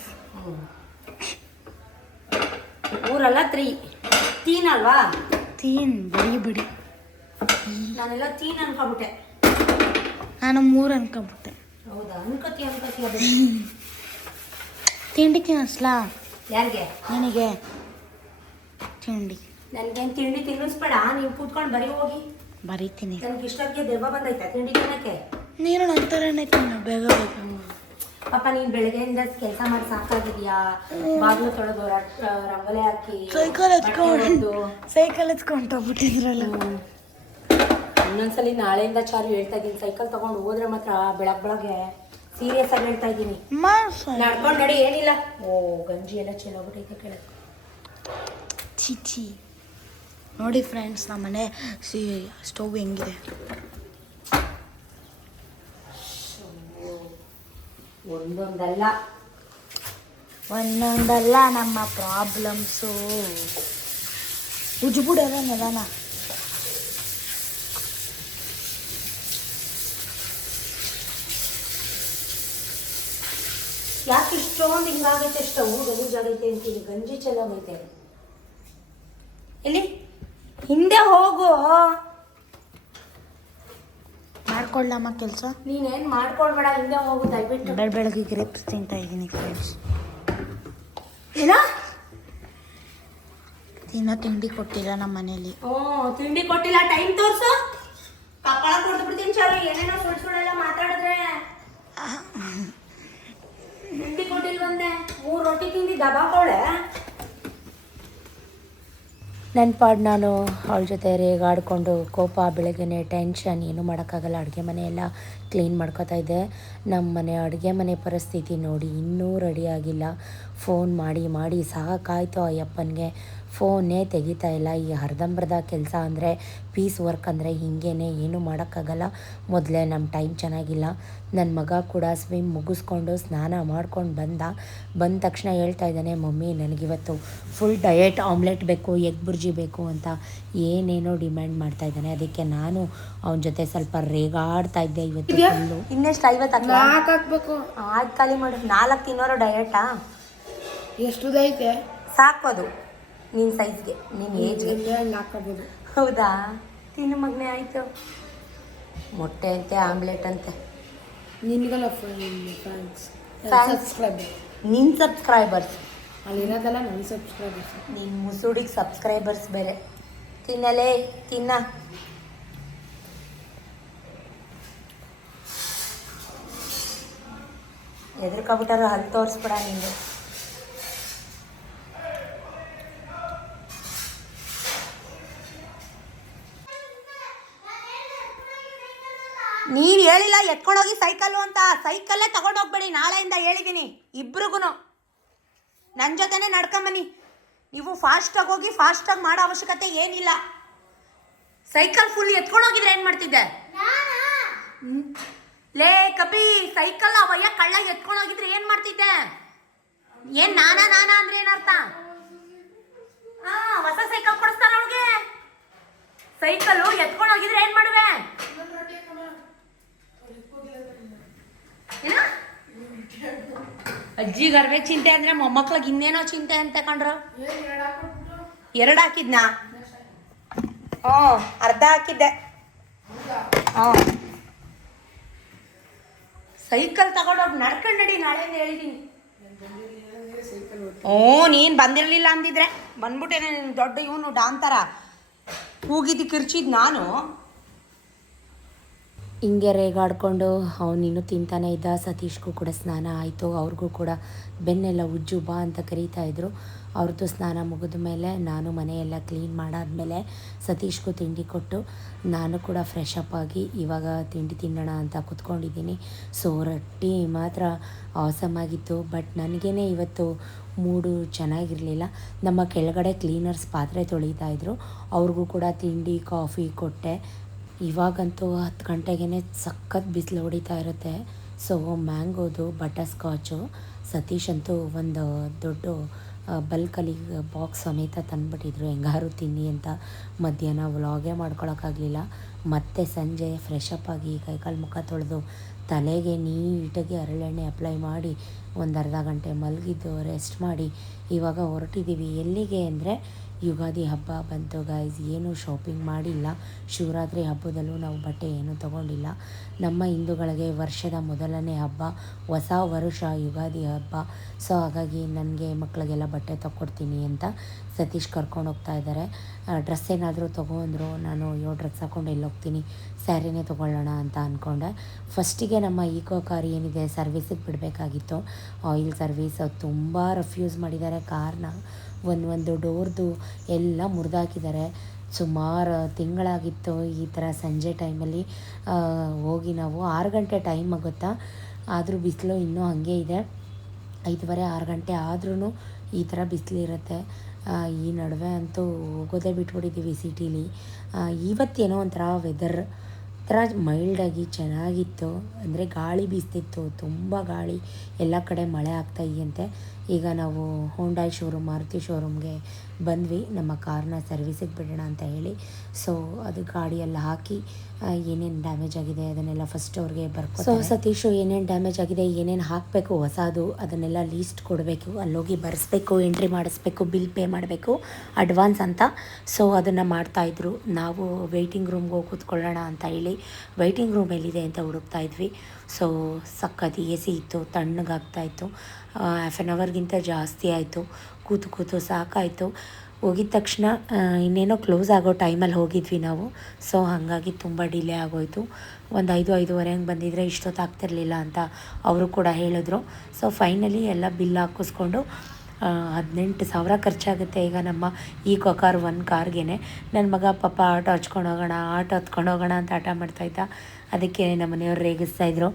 3 ಅಲ್ಲ 3. ತೀನ್ ಅಲ್ವಾ? ತೀನ್ ಬಿಡಿ. ನಾನೆಲ್ಲ ತೀನ್ ಅನ್ಕೊಬಿಟ್ಟೆ. ನಾನು 3 ಅನ್ಕೊಬಿಟ್ಟೆ. ಹೌದಾ? ಅನ್ಕೋತೀಯ ತಿಂಡಿ ತಿನ್ನಿಸ್ಲಾ? ಯಾರಿಗೆ? ನನಗೆ ತಿಂಡಿ. ನನಗೇನು ತಿಂಡಿ ತಿನ್ನಿಸ್ಬೇಡ, ನೀವು ಕೂತ್ಕೊಂಡು ಬರೀ ಹೋಗಿ. ಬರೀತೀನಿ. ನನಗೆ ಇಷ್ಟಕ್ಕೆ ದೆವ್ವ ಬಂದೈತಾ ತಿಂಡಿ ತಿನ್ನಕ್ಕೆ? ನೀನು ನಂತರನೇ ತಿನ್ನು ಬೇಗ ಬೇಗ. ಪಾಪ ನೀನು ಬೆಳಗ್ಗೆಯಿಂದ ಕೆಲಸ ಮಾಡಿ ಸಾಕಾಗಿದ್ಯಾ? ಬಾಗಿಲು ತೊಳೆದು ರಂಗೋಲಿ ಹಾಕಿ ಸೈಕಲ್ ಎತ್ಕೊಂಡೋಗ್ಬಿಟ್ಟಿದ್ರಲ್ಲ. ಇನ್ನೊಂದ್ಸಲಿ ನಾಳೆಯಿಂದ ಚಾಲು ಹೇಳ್ತಾ ಇದ್ದೀನಿ, ಸೈಕಲ್ ತಗೊಂಡು ಹೋದ್ರೆ ಮಾತ್ರ ಬೆಳಗ್ಗೆ ಸೀರಿಯಸ್ ಆಗಿ ಹೇಳ್ತಾ ಇದ್ದೀನಿ. ನಡ್ಕೊಂಡು ನಡಿ, ಏನಿಲ್ಲ. ಓ ಗಂಜಿ ಎಲ್ಲ ಚೆಲ್ಲೋಗ್ಬಿಟ್ಟೈತೆ ಕೆಳಗೆ. ಚಿಚ್ಚಿ ನೋಡಿ ಫ್ರೆಂಡ್ಸ್, ನಮ್ಮ ಮನೆ ಸ್ಟವ್ ಹೆಂಗಿದೆ. ಒಂದೊಂದಲ್ಲ ನಮ್ಮ ಪ್ರಾಬ್ಲಮ್ಸು. ಉಜ್ಬಿಡೋದ ನೆಲನ. ಯಾಕೆ ಇಷ್ಟೊಂದು ಹಿಂಗಾಗೈತೆ? ಸ್ಟವ್ ಗಲೀಜಾಗೈತೆ ಅಂತೀನಿ. ಗಂಜಿ ಚೆನ್ನಾಗೈತೆ. ಎಲ್ಲಿ ಹಿಂದೆ ಹೋಗು. ಮಾಡ್ಕೊಳ್ಳಮ್ಮ ಕೆಲಸ. ನೀನೇನು ಮಾಡ್ಕೊಳ್ಬೇಡ, ಹಿಂದೆ ಹೋಗು ದಯವಿಟ್ಟು. ಬೆಳಗ್ಗೆ ಗ್ರೇಪ್ಸ್ ತಿಂತಾ ಇದ್ದೀನಿ ಫ್ರೆಂಡ್ಸ್. ಏನೋ ತಿಂಡಿ ಕೊಟ್ಟಿಲ್ಲ ನಮ್ಮ ಮನೇಲಿ. ತಿಂಡಿ ಕೊಟ್ಟಿಲ್ಲ. ಟೈಮ್ ತೋರ್ಸು. ಕಪ್ಪಳ ಕೊಟ್ಟು ಬಿಡ್ತೀನಿ ಚಾಲು. ಏನೇನೋ ಸುಳ್ಳೆಲ್ಲ ಮಾತಾಡಿದ್ರೆ. ತಿಂಡಿ ಕೊಟ್ಟಿಲ್ವಂದೆ. 3 ರೊಟ್ಟಿ ತಿಂದು ದಬಾಕೋಳೆ. ನನ್ನ ಪಾಡು ನಾನು ಅವಳ ಜೊತೆ ರೇಗಾಡಿಕೊಂಡು ಕೋಪ, ಬೆಳಗ್ಗೆನೆ ಟೆನ್ಷನ್, ಏನೂ ಮಾಡೋಕ್ಕಾಗಲ್ಲ. ಅಡುಗೆ ಮನೆ ಎಲ್ಲ ಕ್ಲೀನ್ ಮಾಡ್ಕೋತಾ ಇದ್ದೆ. ನಮ್ಮ ಮನೆ ಅಡುಗೆ ಮನೆ ಪರಿಸ್ಥಿತಿ ನೋಡಿ, ಇನ್ನೂ ರೆಡಿಯಾಗಿಲ್ಲ. ಫೋನ್ ಮಾಡಿ ಮಾಡಿ ಸಾಕಾಯಿತು ಆ ಯಪ್ಪನಿಗೆ. ಫೋನೇ ತೆಗಿತಾ ಇಲ್ಲ. ಈ ಅರ್ಧಂಬರ್ಧ ಕೆಲಸ ಅಂದರೆ ಪೀಸ್ ವರ್ಕ್ ಅಂದರೆ ಹಿಂಗೇನೆ, ಏನೂ ಮಾಡೋಕ್ಕಾಗಲ್ಲ. ಮೊದಲೇ ನಮ್ಮ ಟೈಮ್ ಚೆನ್ನಾಗಿಲ್ಲ. ನನ್ನ ಮಗ ಕೂಡ ಸ್ವಿಮ್ ಮುಗಿಸ್ಕೊಂಡು ಸ್ನಾನ ಮಾಡ್ಕೊಂಡು ಬಂದ ತಕ್ಷಣ ಹೇಳ್ತಾ ಇದ್ದಾನೆ, ಮಮ್ಮಿ ನನಗಿವತ್ತು ಫುಲ್ ಡಯಟ್ ಆಮ್ಲೆಟ್ ಬೇಕು, ಎಗ್ ಬುರ್ಜಿ ಬೇಕು ಅಂತ ಏನೇನೋ ಡಿಮ್ಯಾಂಡ್ ಮಾಡ್ತಾ ಇದ್ದಾನೆ. ಅದಕ್ಕೆ ನಾನು ಅವನ ಜೊತೆ ಸ್ವಲ್ಪ ರೇಗಾಡ್ತಾ ಇದ್ದೆ ಇವತ್ತು ಫುಲ್ಲು. ಇನ್ನೆಷ್ಟು 50 ಹಾಕಬೇಕು. ಆಯ್ತು, ಖಾಲಿ ಮಾಡು. 4 ತಿನ್ನೋರು ಡಯಟಾ? ಎಷ್ಟು ಐತೆ ಸಾಕು, ಅದು ನಿನ್ನ ಸೈಜ್ಗೆ, ನಿನ್ನ ಏಜ್ಗೆ ಹಾಕೋಬೋದು. ಹೌದಾ? ತಿನ್ನು ಮಗನೇ. ಆಯಿತು. ಮೊಟ್ಟೆ ಅಂತೆ, ಆಮ್ಲೆಟ್ ಅಂತೆ. ನಿನ್ಗಲ್ಲ ಫ್ಯಾನ್ಸ್ ಸಬ್ಸ್ಕ್ರೈಬರ್. ನಿನ್ನ ಸಬ್ಸ್ಕ್ರೈಬರ್ಸ್ ಅಲ್ಲಿರೋದಲ್ಲ ನನ್ನ ಸಬ್ಸ್ಕ್ರೈಬರ್ಸ್. ನಿನ್ನ ಮುಸುಡಿಗೆ ಸಬ್ಸ್ಕ್ರೈಬರ್ಸ್ ಬೇರೆ. ತಿನ್ನಲೇ, ತಿನ್ನ. ಎದ್ರಕೊಬಿಟ್ಟಾರ, ಹಲ್ಲು ತೋರಿಸ್ಬಿಡ ನಿಂಗೆ. ನೀನು ಹೇಳಿಲ್ಲ ಎತ್ಕೊಂಡೋಗಿ ಸೈಕಲ್ಲು ಅಂತ. ಸೈಕಲ್ಲೇ ತಗೊಂಡೋಗ್ಬೇಡಿ, ನಾಳೆಯಿಂದ ಹೇಳಿದ್ದೀನಿ ಇಬ್ರಿಗೂ. ನನ್ನ ಜೊತೆನೇ ನಡ್ಕೊಂಬನ್ನಿ. ನೀವು ಫಾಸ್ಟಾಗಿ ಹೋಗಿ ಫಾಸ್ಟಾಗಿ ಮಾಡೋ ಅವಶ್ಯಕತೆ ಏನಿಲ್ಲ. ಸೈಕಲ್ ಫುಲ್ ಎತ್ಕೊಂಡೋಗಿದ್ರೆ ಏನು ಮಾಡ್ತಿದ್ದೆ? ಲೇ ಕಪಿ, ಸೈಕಲ್ ಅವಯ್ಯ ಕಳ್ಳ ಎತ್ಕೊಂಡೋಗಿದ್ರೆ ಏನು ಮಾಡ್ತಿದ್ದೆ? ಏನು ನಾನಾ ಅಂದ್ರೆ ಏನರ್ಥ? ಹೊಸ ಸೈಕಲ್ ಕೊಡಿಸ್ತಾರ ಅವಳಿಗೆ. ಸೈಕಲ್ಲು ಎತ್ಕೊಂಡೋಗಿದ್ರೆ ಏನು ಮಾಡುವೆ? ಅಜ್ಜಿಗೆ ಅರ್ವೆ ಚಿಂತೆ ಅಂದ್ರೆ ಮೊಮ್ಮಕ್ಳಿಗೆ ಇನ್ನೇನೋ ಚಿಂತೆ ಅಂತ ಕಂಡ್ರು. 2 ಹಾಕಿದ್ನಾ? ಅರ್ಧ ಹಾಕಿದ್ದೆ. ಸೈಕಲ್ ತಗೊಂಡೋಗಿ ನಡ್ಕೊಂಡು ನಡಿ, ನಾಳೆಯಿಂದ ಹೇಳಿದ್ದೀನಿ. ನೀನು ಬಂದಿರಲಿಲ್ಲ ಅಂದಿದ್ರೆ ಬಂದ್ಬಿಟ್ಟೇನೆ. ನೀನು ದೊಡ್ಡ ಇವನು ಡಾಂತರ ಕೂಗಿದ್ದು ಕಿರ್ಚಿದ್ ನಾನು. ಹಿಂಗೆ ರೇಗಾಡ್ಕೊಂಡು ಅವನಿನ್ನೂ ತಿಂತಾನೆ ಇದ್ದ. ಸತೀಶ್ಗೂ ಕೂಡ ಸ್ನಾನ ಆಯಿತು. ಅವ್ರಿಗೂ ಕೂಡ ಬೆನ್ನೆಲ್ಲ ಉಜ್ಜು ಬಾ ಅಂತ ಕರೀತಾಯಿದ್ರು. ಅವ್ರದ್ದು ಸ್ನಾನ ಮುಗಿದ ಮೇಲೆ ನಾನು ಮನೆಯೆಲ್ಲ ಕ್ಲೀನ್ ಮಾಡಾದ್ಮೇಲೆ ಸತೀಶ್ಗೂ ತಿಂಡಿ ಕೊಟ್ಟು ನಾನು ಕೂಡ ಫ್ರೆಶ್ ಅಪ್ ಆಗಿ ಇವಾಗ ತಿಂಡಿ ತಿನ್ನೋಣ ಅಂತ ಕೂತ್ಕೊಂಡಿದ್ದೀನಿ. ಸೊ ರೊಟ್ಟಿ ಮಾತ್ರ ಆಸಮ್ ಆಗಿತ್ತು. ಬಟ್ ನನಗೇ ಇವತ್ತು ಮೂಡು ಚೆನ್ನಾಗಿರಲಿಲ್ಲ. ನಮ್ಮ ಕೆಳಗಡೆ ಕ್ಲೀನರ್ಸ್ ಪಾತ್ರೆ ತೊಳಿತಾಯಿದ್ರು. ಅವ್ರಿಗೂ ಕೂಡ ತಿಂಡಿ ಕಾಫಿ ಕೊಟ್ಟೆ. ಇವಾಗಂತೂ 10 ಗಂಟೆಗೇ ಸಖತ್ ಬಿಸಿಲು ಹೊಡಿತಾ ಇರುತ್ತೆ. ಸೊ ಮ್ಯಾಂಗೋದು ಬಟರ್ ಸ್ಕಾಚು ಸತೀಶ್ ಅಂತೂ ಒಂದು ದೊಡ್ಡ ಬಲ್ಕಲ್ಲಿ ಬಾಕ್ಸ್ ಸಮೇತ ತಂದುಬಿಟ್ಟಿದ್ರು, ಹೆಂಗಾರು ತಿನ್ನಿ ಅಂತ. ಮಧ್ಯಾಹ್ನ ವ್ಲಾಗೇ ಮಾಡ್ಕೊಳಕ್ಕಾಗಲಿಲ್ಲ. ಮತ್ತೆ ಸಂಜೆ ಫ್ರೆಶ್ ಅಪ್ ಆಗಿ ಕೈಕಾಲು ಮುಖ ತೊಳೆದು ತಲೆಗೆ ನೀಟಾಗಿ ಹರಳೆಣ್ಣೆ ಅಪ್ಲೈ ಮಾಡಿ ಒಂದು ಅರ್ಧ ಗಂಟೆ ಮಲಗಿದ್ದು ರೆಸ್ಟ್ ಮಾಡಿ ಇವಾಗ ಹೊರಟಿದ್ದೀವಿ. ಎಲ್ಲಿಗೆ ಅಂದರೆ ಯುಗಾದಿ ಹಬ್ಬ ಬಂತು ಗೈಸ್. ಏನೂ ಶಾಪಿಂಗ್ ಮಾಡಿಲ್ಲ. ಶಿವರಾತ್ರಿ ಹಬ್ಬದಲ್ಲೂ ನಾವು ಬಟ್ಟೆ ಏನೂ ತೊಗೊಂಡಿಲ್ಲ. ನಮ್ಮ ಹಿಂದೂಗಳಿಗೆ ವರ್ಷದ ಮೊದಲನೇ ಹಬ್ಬ ಹೊಸ ವರ್ಷ ಯುಗಾದಿ ಹಬ್ಬ. ಸೊ ಹಾಗಾಗಿ ನನಗೆ ಮಕ್ಕಳಿಗೆಲ್ಲ ಬಟ್ಟೆ ತೊಗೊಡ್ತೀನಿ ಅಂತ ಸತೀಶ್ ಕರ್ಕೊಂಡು ಹೋಗ್ತಾ ಇದ್ದಾರೆ. ಡ್ರೆಸ್ ಏನಾದರೂ ತೊಗೊಂಡ್ರು. ನಾನು ಡ್ರೆಸ್ ಹಾಕ್ಕೊಂಡು ಎಲ್ಲಿ ಹೋಗ್ತೀನಿ, ಸ್ಯಾರಿನೇ ತೊಗೊಳ್ಳೋಣ ಅಂತ ಅಂದ್ಕೊಂಡೆ. ಫಸ್ಟಿಗೆ ನಮ್ಮ ಈಕೋ ಕಾರ್ ಏನಿದೆ ಸರ್ವಿಸಿಗೆ ಬಿಡಬೇಕಾಗಿತ್ತು. ಆಯಿಲ್ ಸರ್ವಿಸ್ ತುಂಬ ರಫ್ ಯೂಸ್ ಮಾಡಿದ್ದಾರೆ ಕಾರ್ನ. ಒಂದು ಡೋರ್ದು ಎಲ್ಲ ಮುರಿದಾಕಿದ್ದಾರೆ. ಸುಮಾರು ತಿಂಗಳಾಗಿತ್ತು ಈ ಥರ ಸಂಜೆ ಟೈಮಲ್ಲಿ ಹೋಗಿ ನಾವು 6 ಗಂಟೆ ಟೈಮ್ ಆಗುತ್ತಾ, ಆದರೂ ಬಿಸಿಲು ಇನ್ನೂ ಹಾಗೆ ಇದೆ. 5:30 6 ಗಂಟೆ ಆದ್ರೂ ಈ ಥರ ಬಿಸಿಲಿರುತ್ತೆ. ಈ ನಡುವೆ ಅಂತೂ ಹೋಗೋದೇ ಬಿಟ್ಬಿಟ್ಟಿದ್ದೀವಿ ಸಿಟೀಲಿ. ಇವತ್ತೇನೋ ಒಂಥರ ವೆದರ್ ಥರ ಮೈಲ್ಡಾಗಿ ಚೆನ್ನಾಗಿತ್ತು. ಅಂದರೆ ಗಾಳಿ ಬೀಸ್ತಿತ್ತು, ತುಂಬ ಗಾಳಿ. ಎಲ್ಲ ಕಡೆ ಮಳೆ ಆಗ್ತಾಯಿದೆಯಂತೆ. ಈಗ ನಾವು ಹೋಂಡಾಯ್ ಶೋರೂಮ್, ಮಾರುತಿ ಶೋರೂಮ್ಗೆ ಬಂದ್ವಿ ನಮ್ಮ ಕಾರ್ನ ಸರ್ವಿಸಿಗೆ ಬಿಡೋಣ ಅಂತ ಹೇಳಿ. ಸೊ ಅದು ಗಾಡಿಯೆಲ್ಲ ಹಾಕಿ ಏನೇನು ಡ್ಯಾಮೇಜ್ ಆಗಿದೆ ಅದನ್ನೆಲ್ಲ ಫಸ್ಟ್ ಅವ್ರಿಗೆ ಬರ್ಕೊ. ಸತೀಶು ಏನೇನು ಡ್ಯಾಮೇಜ್ ಆಗಿದೆ, ಏನೇನು ಹಾಕಬೇಕು ಹೊಸದು ಅದನ್ನೆಲ್ಲ ಲೀಸ್ಟ್ ಕೊಡಬೇಕು. ಅಲ್ಲೋಗಿ ಬರೆಸ್ಬೇಕು, ಎಂಟ್ರಿ ಮಾಡಿಸ್ಬೇಕು, ಬಿಲ್ ಪೇ ಮಾಡಬೇಕು ಅಡ್ವಾನ್ಸ್ ಅಂತ. ಸೊ ಅದನ್ನು ಮಾಡ್ತಾಯಿದ್ರು. ನಾವು ವೆಯ್ಟಿಂಗ್ ರೂಮ್ಗೆ ಹೋಗಿ ಕೂತ್ಕೊಳ್ಳೋಣ ಅಂತ ಹೇಳಿ ವೆಯ್ಟಿಂಗ್ ರೂಮ್ ಎಲ್ಲಿದೆ ಅಂತ ಹುಡುಕ್ತಾ ಇದ್ವಿ. ಸೊ ಸಖತ್ AC ಇತ್ತು, ತಣ್ಣಗಾಗ್ತಾಯಿತ್ತು. ಹಾಫ್ ಆನ್ ಅವರ್ಗಿಂತ ಜಾಸ್ತಿ ಆಯಿತು. ಕೂತು ಸಾಕಾಯಿತು. ಹೋಗಿದ ತಕ್ಷಣ ಇನ್ನೇನೋ ಕ್ಲೋಸ್ ಆಗೋ ಟೈಮಲ್ಲಿ ಹೋಗಿದ್ವಿ ನಾವು. ಸೊ ಹಾಗಾಗಿ ತುಂಬ ಡಿಲೇ ಆಗೋಯಿತು. ಒಂದು 5-5:30 ಹಂಗೆ ಬಂದಿದ್ದರೆ ಇಷ್ಟೊತ್ತು ಆಗ್ತಿರಲಿಲ್ಲ ಅಂತ ಅವರು ಕೂಡ ಹೇಳಿದ್ರು. ಸೊ ಫೈನಲಿ ಎಲ್ಲ ಬಿಲ್ ಹಾಕಿಸ್ಕೊಂಡು 18,000 ಖರ್ಚಾಗುತ್ತೆ ಈಗ ನಮ್ಮ ಈಕೋ ಕಾರ್ ಒಂದು ಕಾರ್ಗೆ. ನನ್ನ ಮಗ ಪಾಪ ಆಟೋ ಹಚ್ಕೊಂಡು ಹೋಗೋಣ ಹತ್ಕೊಂಡು ಹೋಗೋಣ ಅಂತ ಆಟ ಮಾಡ್ತಾಯಿದ್ದ. ಅದಕ್ಕೆ ನಮ್ಮ ಮನೆಯವ್ರು ರೇಗಿಸ್ತಾಯಿದ್ರು,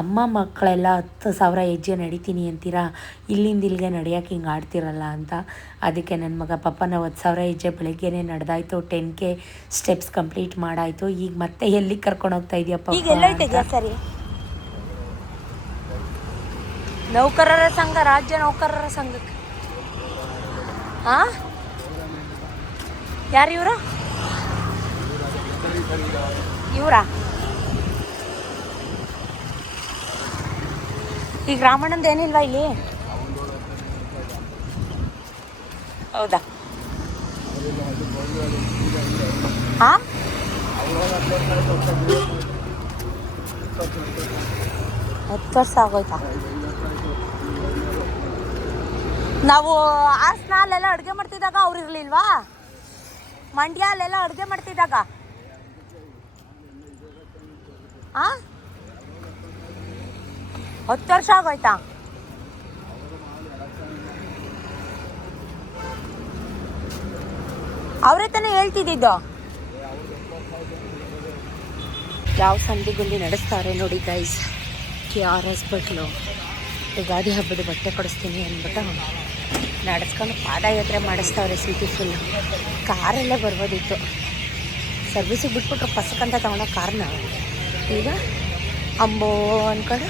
ಅಮ್ಮ ಮಕ್ಕಳೆಲ್ಲ 10,000 ಹೆಜ್ಜೆ ನಡಿತೀನಿ ಅಂತೀರಾ, ಇಲ್ಲಿಂದ ಇಲ್ಲಿಗೆ ನಡೆಯೋಕೆ ಹಿಂಗೆ ಆಡ್ತಿರಲ್ಲ ಅಂತ. ಅದಕ್ಕೆ ನನ್ನ ಮಗ ಪಾಪ ನಾವು 10,000 ಹೆಜ್ಜೆ ಬೆಳಗ್ಗೆನೇ ನಡೆದಾಯ್ತು, 10K ಸ್ಟೆಪ್ಸ್ ಕಂಪ್ಲೀಟ್ ಮಾಡಾಯಿತು. ಈಗ ಮತ್ತೆ ಎಲ್ಲಿಗೆ ಕರ್ಕೊಂಡು ಹೋಗ್ತಾ ಇದೆಯಪ್ಪ? ಈಗ ಎಲ್ಲೈತೆ ಸರಿ? ನೌಕರರ ಸಂಘ, ರಾಜ್ಯ ನೌಕರರ ಸಂಘಕ್ಕೆ. ಹಾಂ, ಯಾರು ಇವರು? ಇವರಾ? ಈಗ ರಾಮಣ್ಣಂದು ಏನಿಲ್ವಾ ಇಲ್ಲಿ? ಹೌದಾ? ಹಾಂ, 10 ವರ್ಷ ಆಗೋಯ್ತಾ? ನಾವು ಹಾಸನ ಅಲ್ಲೆಲ್ಲ ಅಡುಗೆ ಮಾಡ್ತಿದ್ದಾಗ ಅವ್ರು ಇರಲಿಲ್ವಾ? ಮಂಡ್ಯ ಅಲ್ಲೆಲ್ಲ ಅಡುಗೆ ಮಾಡ್ತಿದ್ದಾಗ? ಹಾಂ, 10 ವರ್ಷ ಆಗೋಯ್ತಾ? ಅವರೇ ತಾನೇ ಹೇಳ್ತಿದ್ದಿದ್ದು. ಯಾವ ಸಂದಿಗುಂದಿ ನಡೆಸ್ತಾರೆ ನೋಡಿ ಗೈಸ್. KRS ಬಟ್ಲು ಯುಗಾದಿ ಹಬ್ಬದ ಬಟ್ಟೆ ಕೊಡಿಸ್ತೀನಿ ಅಂದ್ಬಿಟ್ಟು ನಡೆಸ್ಕೊಂಡು ಪಾದಯಾತ್ರೆ ಮಾಡಿಸ್ತಾವ್ರೆ ಸಿಟಿ ಫುಲ್. ಕಾರಲ್ಲೇ ಬರ್ಬೋದಿತ್ತು, ಸರ್ವಿಸಿಗೆ ಬಿಟ್ಬಿಟ್ರು ಪಸಕ್ಕಂತ ತೊಗೊಂಡೋ ಕಾರ್ನ. ಈಗ ಅಂಬೋ ಅಂದ್ಕೊಂಡು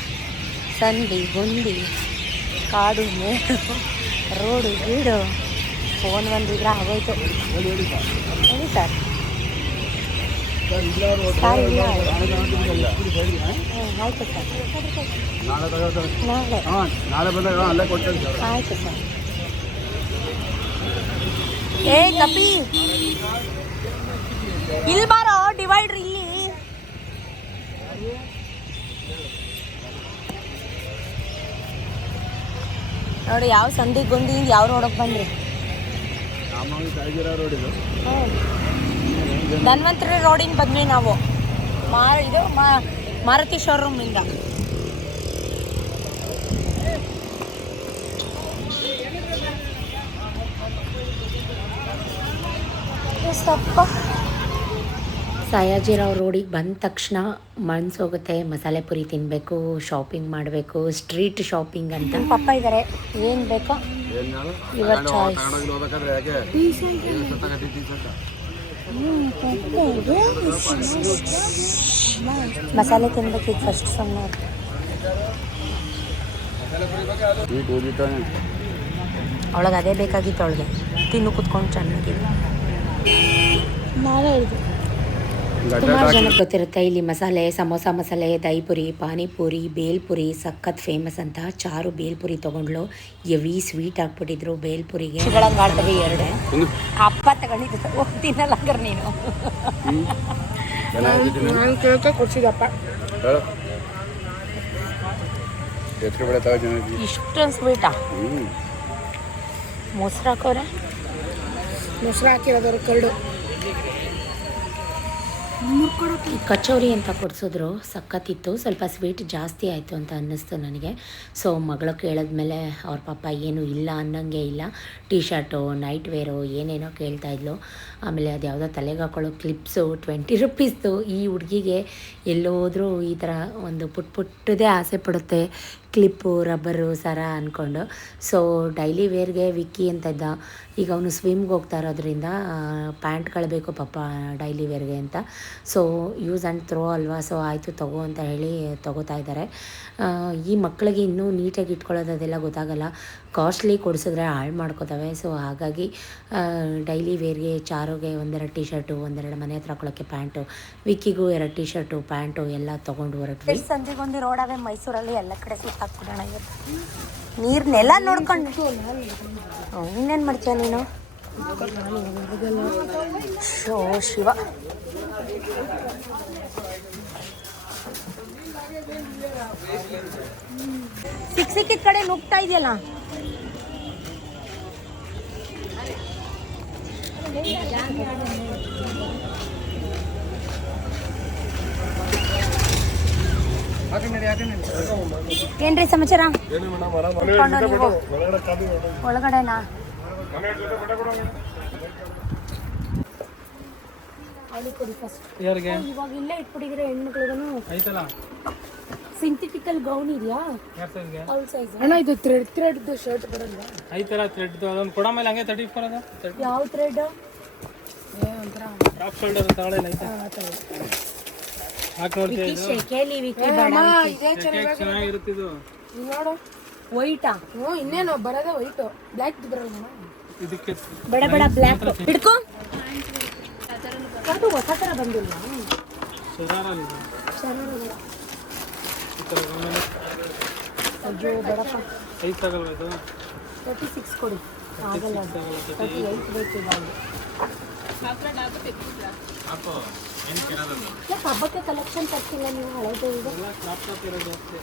ಸಂದಿ ಗುಂಡಿ ಕಾಡು ಮೇಡು ರೋಡು ಗೀಡು ಫೋನ್ ಬಂದಿದ್ರೆ ಆಗೋಯ್ತು. ಹೇಳಿ ಸರ್. ಸರ್ ಇಲ್ಲ, ಆಯಿತು ಸರ್, ನಾಳೆ ಆಯಿತು ಸರ್. ಏ ಕಪಿ, ಇಲ್ಲಿ ಬಾರೋ, ಡಿವೈಡ್ರ್ ಇಲ್ಲಿ. ನೋಡಿ ಯಾವ ಸಂದಿ ಗೊಂದಿಯಿಂದ ಯಾವ ರೋಡಕ್ಕೆ ಬಂದ್ರಿ? ಧನ್ವಂತರಿ ರೋಡಿಂದ ಬಂದ್ವಿ ನಾವು, ಮಾರುತಿ ಶೋರೂಮಿಂದ. ಸ್ವಲ್ಪ ಸಯಾಜಿರಾವ್ ರೋಡಿಗೆ ಬಂದ ತಕ್ಷಣ ಮನ್ಸು ಹೋಗುತ್ತೆ, ಮಸಾಲೆ ಪುರಿ ತಿನ್ನಬೇಕು, ಶಾಪಿಂಗ್ ಮಾಡಬೇಕು, ಸ್ಟ್ರೀಟ್ ಶಾಪಿಂಗ್ ಅಂತ. ನಮ್ಮ ಪಪ್ಪ ಇದ್ದಾರೆ, ಏನು ಬೇಕೋ ಯುವರ್ ಚಾಯ್ಸ್. ಮಸಾಲೆ ತಿನ್ಬೇಕಿತ್ತು ಫಸ್ಟ್ ಸುಮ್ಮನೆ. ಅವಳಿಗೆ ಅದೇ ಬೇಕಾಗಿತ್ತು, ಅವಳಿಗೆ ತಿನ್ನು ಕುತ್ಕೊಂಡು ಚೆನ್ನಾಗಿದೆ. ನಾವೇ ಹೇಳಿದ್ವಿ. ಸುಮಾರು ಜನಕ್ಕೆ ಗೊತ್ತಿರುತ್ತೆ ಇಲ್ಲಿ ಮಸಾಲೆ, ಸಮೋಸ ಮಸಾಲೆ, ದಹಿಪುರಿ, ಪಾನಿಪುರಿ, ಬೇಲ್ಪುರಿ ಸಖತ್ ಫೇಮಸ್ ಅಂತ. ಚಾರು ಬೇಲ್ಪುರಿ ತೊಗೊಂಡ್ಲು, ಎವಿ ಸ್ವೀಟ್ ಹಾಕ್ಬಿಟ್ಟಿದ್ರು ಬೇಲ್ಪುರಿಗೆ. ಆಡ್ತವೆ ಎರಡೇ ಅಪ್ಪ ತಗೊಂಡಿದ್ದು ಹೋಗ್ತೀನಲ್ಲ ಹಂಗಾರೆ ನೀನು. ನಾನು ಕೇಳ್ತಾ ಕೊಡ್ಸಿದಪ್ಪ. ಇಷ್ಟೊಂದು ಸ್ವೀಟಾ? ಮೊಸರು ಹಾಕೋರೆ, ಮೊಸರು ಹಾಕಿರೋದವ್ರು ಕರಡು ಈ ಕಚೋರಿ ಅಂತ ಕೊಡಿಸಿದ್ರು, ಸಖತ್ತಿತ್ತು. ಸ್ವಲ್ಪ ಸ್ವೀಟ್ ಜಾಸ್ತಿ ಆಯಿತು ಅಂತ ಅನ್ನಿಸ್ತು ನನಗೆ. ಸೊ ಮಗಳು ಕೇಳಿದ್ಮೇಲೆ ಅವ್ರ ಪಾಪ ಏನೂ ಇಲ್ಲ ಅನ್ನಂಗೆ ಇಲ್ಲ, ಟೀ ಶರ್ಟು, ನೈಟ್ ವೇರು ಏನೇನೋ ಕೇಳ್ತಾಯಿದ್ಲು. ಆಮೇಲೆ ಅದು ಯಾವುದೋ ತಲೆಗೆ ಹಾಕೊಳ್ಳೋ ಕ್ಲಿಪ್ಸು 20 ರೂಪೀಸ್ದು. ಈ ಹುಡುಗಿಗೆ ಎಲ್ಲೋದ್ರೂ ಈ ಥರ ಒಂದು ಪುಟ್ಟದೇ ಆಸೆ ಪಡುತ್ತೆ, ಕ್ಲಿಪ್ಪು, ರಬ್ಬರು, ಸರ ಅಂದ್ಕೊಂಡು. ಸೊ ಡೈಲಿ ವೇರ್ಗೆ ವಿಕ್ಕಿ ಅಂತ ಇದ್ದ, ಈಗ ಅವನು ಸ್ವಿಮ್ಗೆ ಹೋಗ್ತಾ ಇರೋದ್ರಿಂದ ಪ್ಯಾಂಟ್ಗಳು ಬೇಕು ಪಾಪ ಡೈಲಿ ವೇರ್ಗೆ ಅಂತ. ಸೊ ಯೂಸ್ ಆ್ಯಂಡ್ ಥ್ರೋ ಅಲ್ವಾ, ಸೊ ಆಯಿತು ತಗೋ ಅಂತ ಹೇಳಿ ತೊಗೋತಾ ಇದ್ದಾರೆ. ಈ ಮಕ್ಕಳಿಗೆ ಇನ್ನೂ ನೀಟಾಗಿ ಇಟ್ಕೊಳ್ಳೋದು ಅದೆಲ್ಲ ಗೊತ್ತಾಗಲ್ಲ, ಕಾಸ್ಟ್ಲಿ ಕೊಡಿಸಿದ್ರೆ ಹಾಳು ಮಾಡ್ಕೋತವೆ. ಸೊ ಹಾಗಾಗಿ ಡೈಲಿ ವೇರ್ಗೆ ಚಾರುಗೆ 1-2 ಟೀ ಶರ್ಟು, 1-2 ಮನೆ ಹತ್ರ ಹಾಕೊಳ್ಳೋಕ್ಕೆ ಪ್ಯಾಂಟು, ವಿಕ್ಕಿಗೂ 2 ಟೀ ಶರ್ಟು, ಪ್ಯಾಂಟು ಎಲ್ಲ ತೊಗೊಂಡು ಹೊರಟ್ವಿ. ಸಂದಿಗೊಂದು ರೋಡವೆ ಮೈಸೂರಲ್ಲಿ, ಎಲ್ಲ ಕಡೆ ಸುತ್ತಾಕ್ಬಿಡೋಣ ಇವತ್ತು. ನೀರನ್ನೆಲ್ಲ ನೋಡ್ಕೊಂಡು ಇನ್ನೇನು ಮಾಡ್ತೀಯ ನೀನು? ಶೋ ಶಿವ. ಸಿಕ್ಕಿದ ಕಡೆ ನುಗ್ತಾ ಇದೆಯಲ್ಲ. ಏನ್ರಿ ಸಮಾಚಾರ? ಕುತ್ಕೊಂಡು ನೀವು ಒಳಗಡೆನಾ? ಯಾರಿಗೆ ಇವಾಗ ಇಲ್ಲೇ ಇಟ್ಬಿಟ್ಟಿದ್ರೆ ಹೆಣ್ಮಕ್ಳಿಗೂ ಐತಲ್ಲ ಸಿಂಥೆಟಿಕಲ್ ಗೌನ್ ಇದೆಯಾ? ಅವ್ಳ ಸೈಜ್ ಅಣ್ಣ ಇದು ಥ್ರೆಡ್ ಶರ್ಟ್ ಬರಲ್ಲ ಐತಲ್ಲ ಥ್ರೆಡ್ ಅದೊಂದು ಕೊಡ ಮೇಲೆ ಹಂಗೆ 34 ಅದ ಯಾವ ಥ್ರೆಡ್? ಟಾಪ್ ಶೋಲ್ಡರ್ ತಗೊಳ್ಳಿಲ್ಲ ಐತೆ ಹಾಕಿ ನೋಡ್ತೀವಿ ಇದು ಕೇಳಿ ವಿಕಿ ಬೇಡ. ಇದೇ ಚೆನ್ನಾಗಿರುತ್ತೆ ಇದು ನೋಡು ವೈಟಾ? ಹ್ಞೂ ಇನ್ನೇನು ಬರೋದೇ ವೈಟು ಬ್ಲ್ಯಾಕ್ ಬರಲ್ಲ ಇದಕ್ಕೆ ಬೇಡ ಬೇಡ ಬ್ಲ್ಯಾಕ್ ಹಿಡ್ಕೊ. ಅದು ಹೊಸ ಥರ ಬಂದಿಲ್ಲ. ಶರಾರಲ್ಲಿ ಇದೆ ಈ ಥರ ಆಮೇಲೆ ಅಯ್ಯೋ ಬೇಡಪ್ಪ. ಸೈಜ್ ತಗೊಳ್ವಾ ಇದು 36 ಕೊಡಿ. ಆಗಲ್ಲ, 38 ಬೇಕಿಲ್ಲ. ಹಬ್ಬಕ್ಕೆ ಕಲೆಕ್ಷನ್ ತರ್ತಿಲ್ಲ ನೀವು? ಹಳೇದು ಇದು ಎಲ್ಲ ಕ್ರಾಪ್ ಟಾಪ್ ಇರೋದು ಅಷ್ಟೇ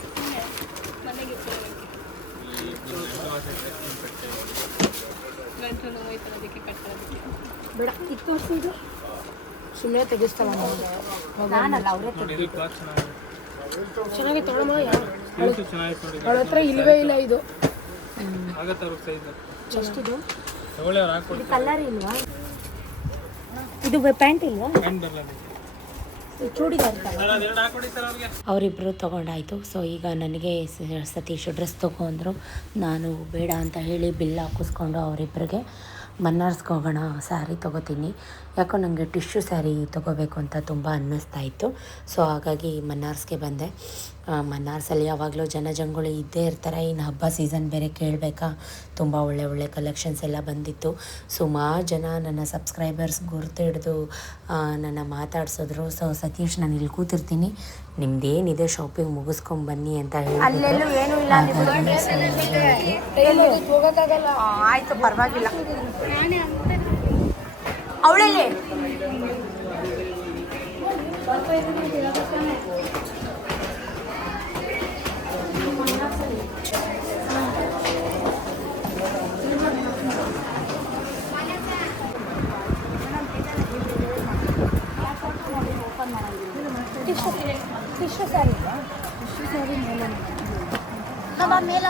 ಬೇಡ. ಇದು ತೋರಿಸಿ. ಇದು ಸುಮ್ಮನೆ ತೆಗಿಸ್ತಲ್ಲ ನಾನಲ್ಲ, ಅವರೇ ನೋಡಿ ಇದು ಕ್ಲಾತ್ ಚೆನ್ನಾಗಿದೆ ಚೆನ್ನಾಗಿ ತಗೊಳಮ್ಮ. ಸ್ಲೀವ್ಸು ಚೆನ್ನಾಗಿತ್ತು ನೋಡಿ ಅವಳ ಹತ್ರ ಇಲ್ವೇ ಇಲ್ಲ ಇದು. ಆಗತ್ತೆ ಅವ್ರಿಗೆ ಸೈಜ್ ಎಷ್ಟು ಇದು? ತಗೊಳ್ಳಿ ಅವ್ರು ಇದು ಹಾಕ್ಕೊಡ್ತಾರೆ ಕಲರ್ ಇಲ್ವಾ? ಇದು ಪ್ಯಾಂಟ್ ಇಲ್ವಾ? ಹ್ಯಾಂಡ್ ಬರಲ್ಲ ಚೂಡಿದಾರ್ ಥರ. ಸರ್ ಅದೆರಡು ಹಾಕ್ಕೊಡಿ ಸರ್ ಅವ್ರಿಗೆ ಅವರಿಬ್ಬರು ತೊಗೊಂಡಾಯಿತು. ಸೊ ಈಗ ನನಗೆ ಸತೀಶ್ ಡ್ರೆಸ್ ತೊಗೊಂಡ್ರು. ನಾನು ಬೇಡ ಅಂತ ಹೇಳಿ ಬಿಲ್ ಹಾಕಿಸ್ಕೊಂಡು ಅವರಿಬ್ಬರಿಗೆ ಮನ್ನಾರ್ಸ್ಗೆ ಹೋಗೋಣ, ಸ್ಯಾರಿ ತೊಗೋತೀನಿ. ಯಾಕೋ ನನಗೆ ಟಿಶ್ಯೂ ಸ್ಯಾರಿ ತೊಗೋಬೇಕು ಅಂತ ತುಂಬ ಅನ್ನಿಸ್ತಾ ಇತ್ತು. ಸೊ ಹಾಗಾಗಿ ಮನ್ನಾರ್ಸ್ಗೆ ಬಂದೆ. ಮನ್ನಾರ್ಸಲ್ಲಿ ಯಾವಾಗಲೂ ಜನಜಂಗುಳಿ ಇದ್ದೇ ಇರ್ತಾರೆ. ಇನ್ನು ಹಬ್ಬ ಸೀಸನ್ ಬೇರೆ ಕೇಳಬೇಕಾ, ತುಂಬ ಒಳ್ಳೆ ಕಲೆಕ್ಷನ್ಸ್ ಎಲ್ಲ ಬಂದಿತ್ತು. ಸುಮಾರು ಜನ ನನ್ನ ಸಬ್ಸ್ಕ್ರೈಬರ್ಸ್ ಗುರ್ತು ಹಿಡಿದು ನನ್ನ ಮಾತಾಡ್ಸಿದ್ರು. ಸೊ ಸತೀಶ್ ನಾನು ಇಲ್ಲಿ ಕೂತಿರ್ತೀನಿ, ನಿಮ್ದೇನಿದೆ ಶಾಪಿಂಗ್ ಮುಗಿಸ್ಕೊಂಬನ್ನಿ ಅಂತ ಹೇಳಿ ಅಲ್ಲೆಲ್ಲೂ ಏನೂ ಇಲ್ಲ. ಆಯ್ತು, ಪರವಾಗಿಲ್ಲ. ಅವಳಲ್ಲಿ ಟಿಶ್ಯೂ ಸ್ಯಾರಿ ಇಲ್ಲ? ಟಿಶ್ಯೂ ಸ್ಯಾರಿ ಮೇಲೆ ಮೇಲೆ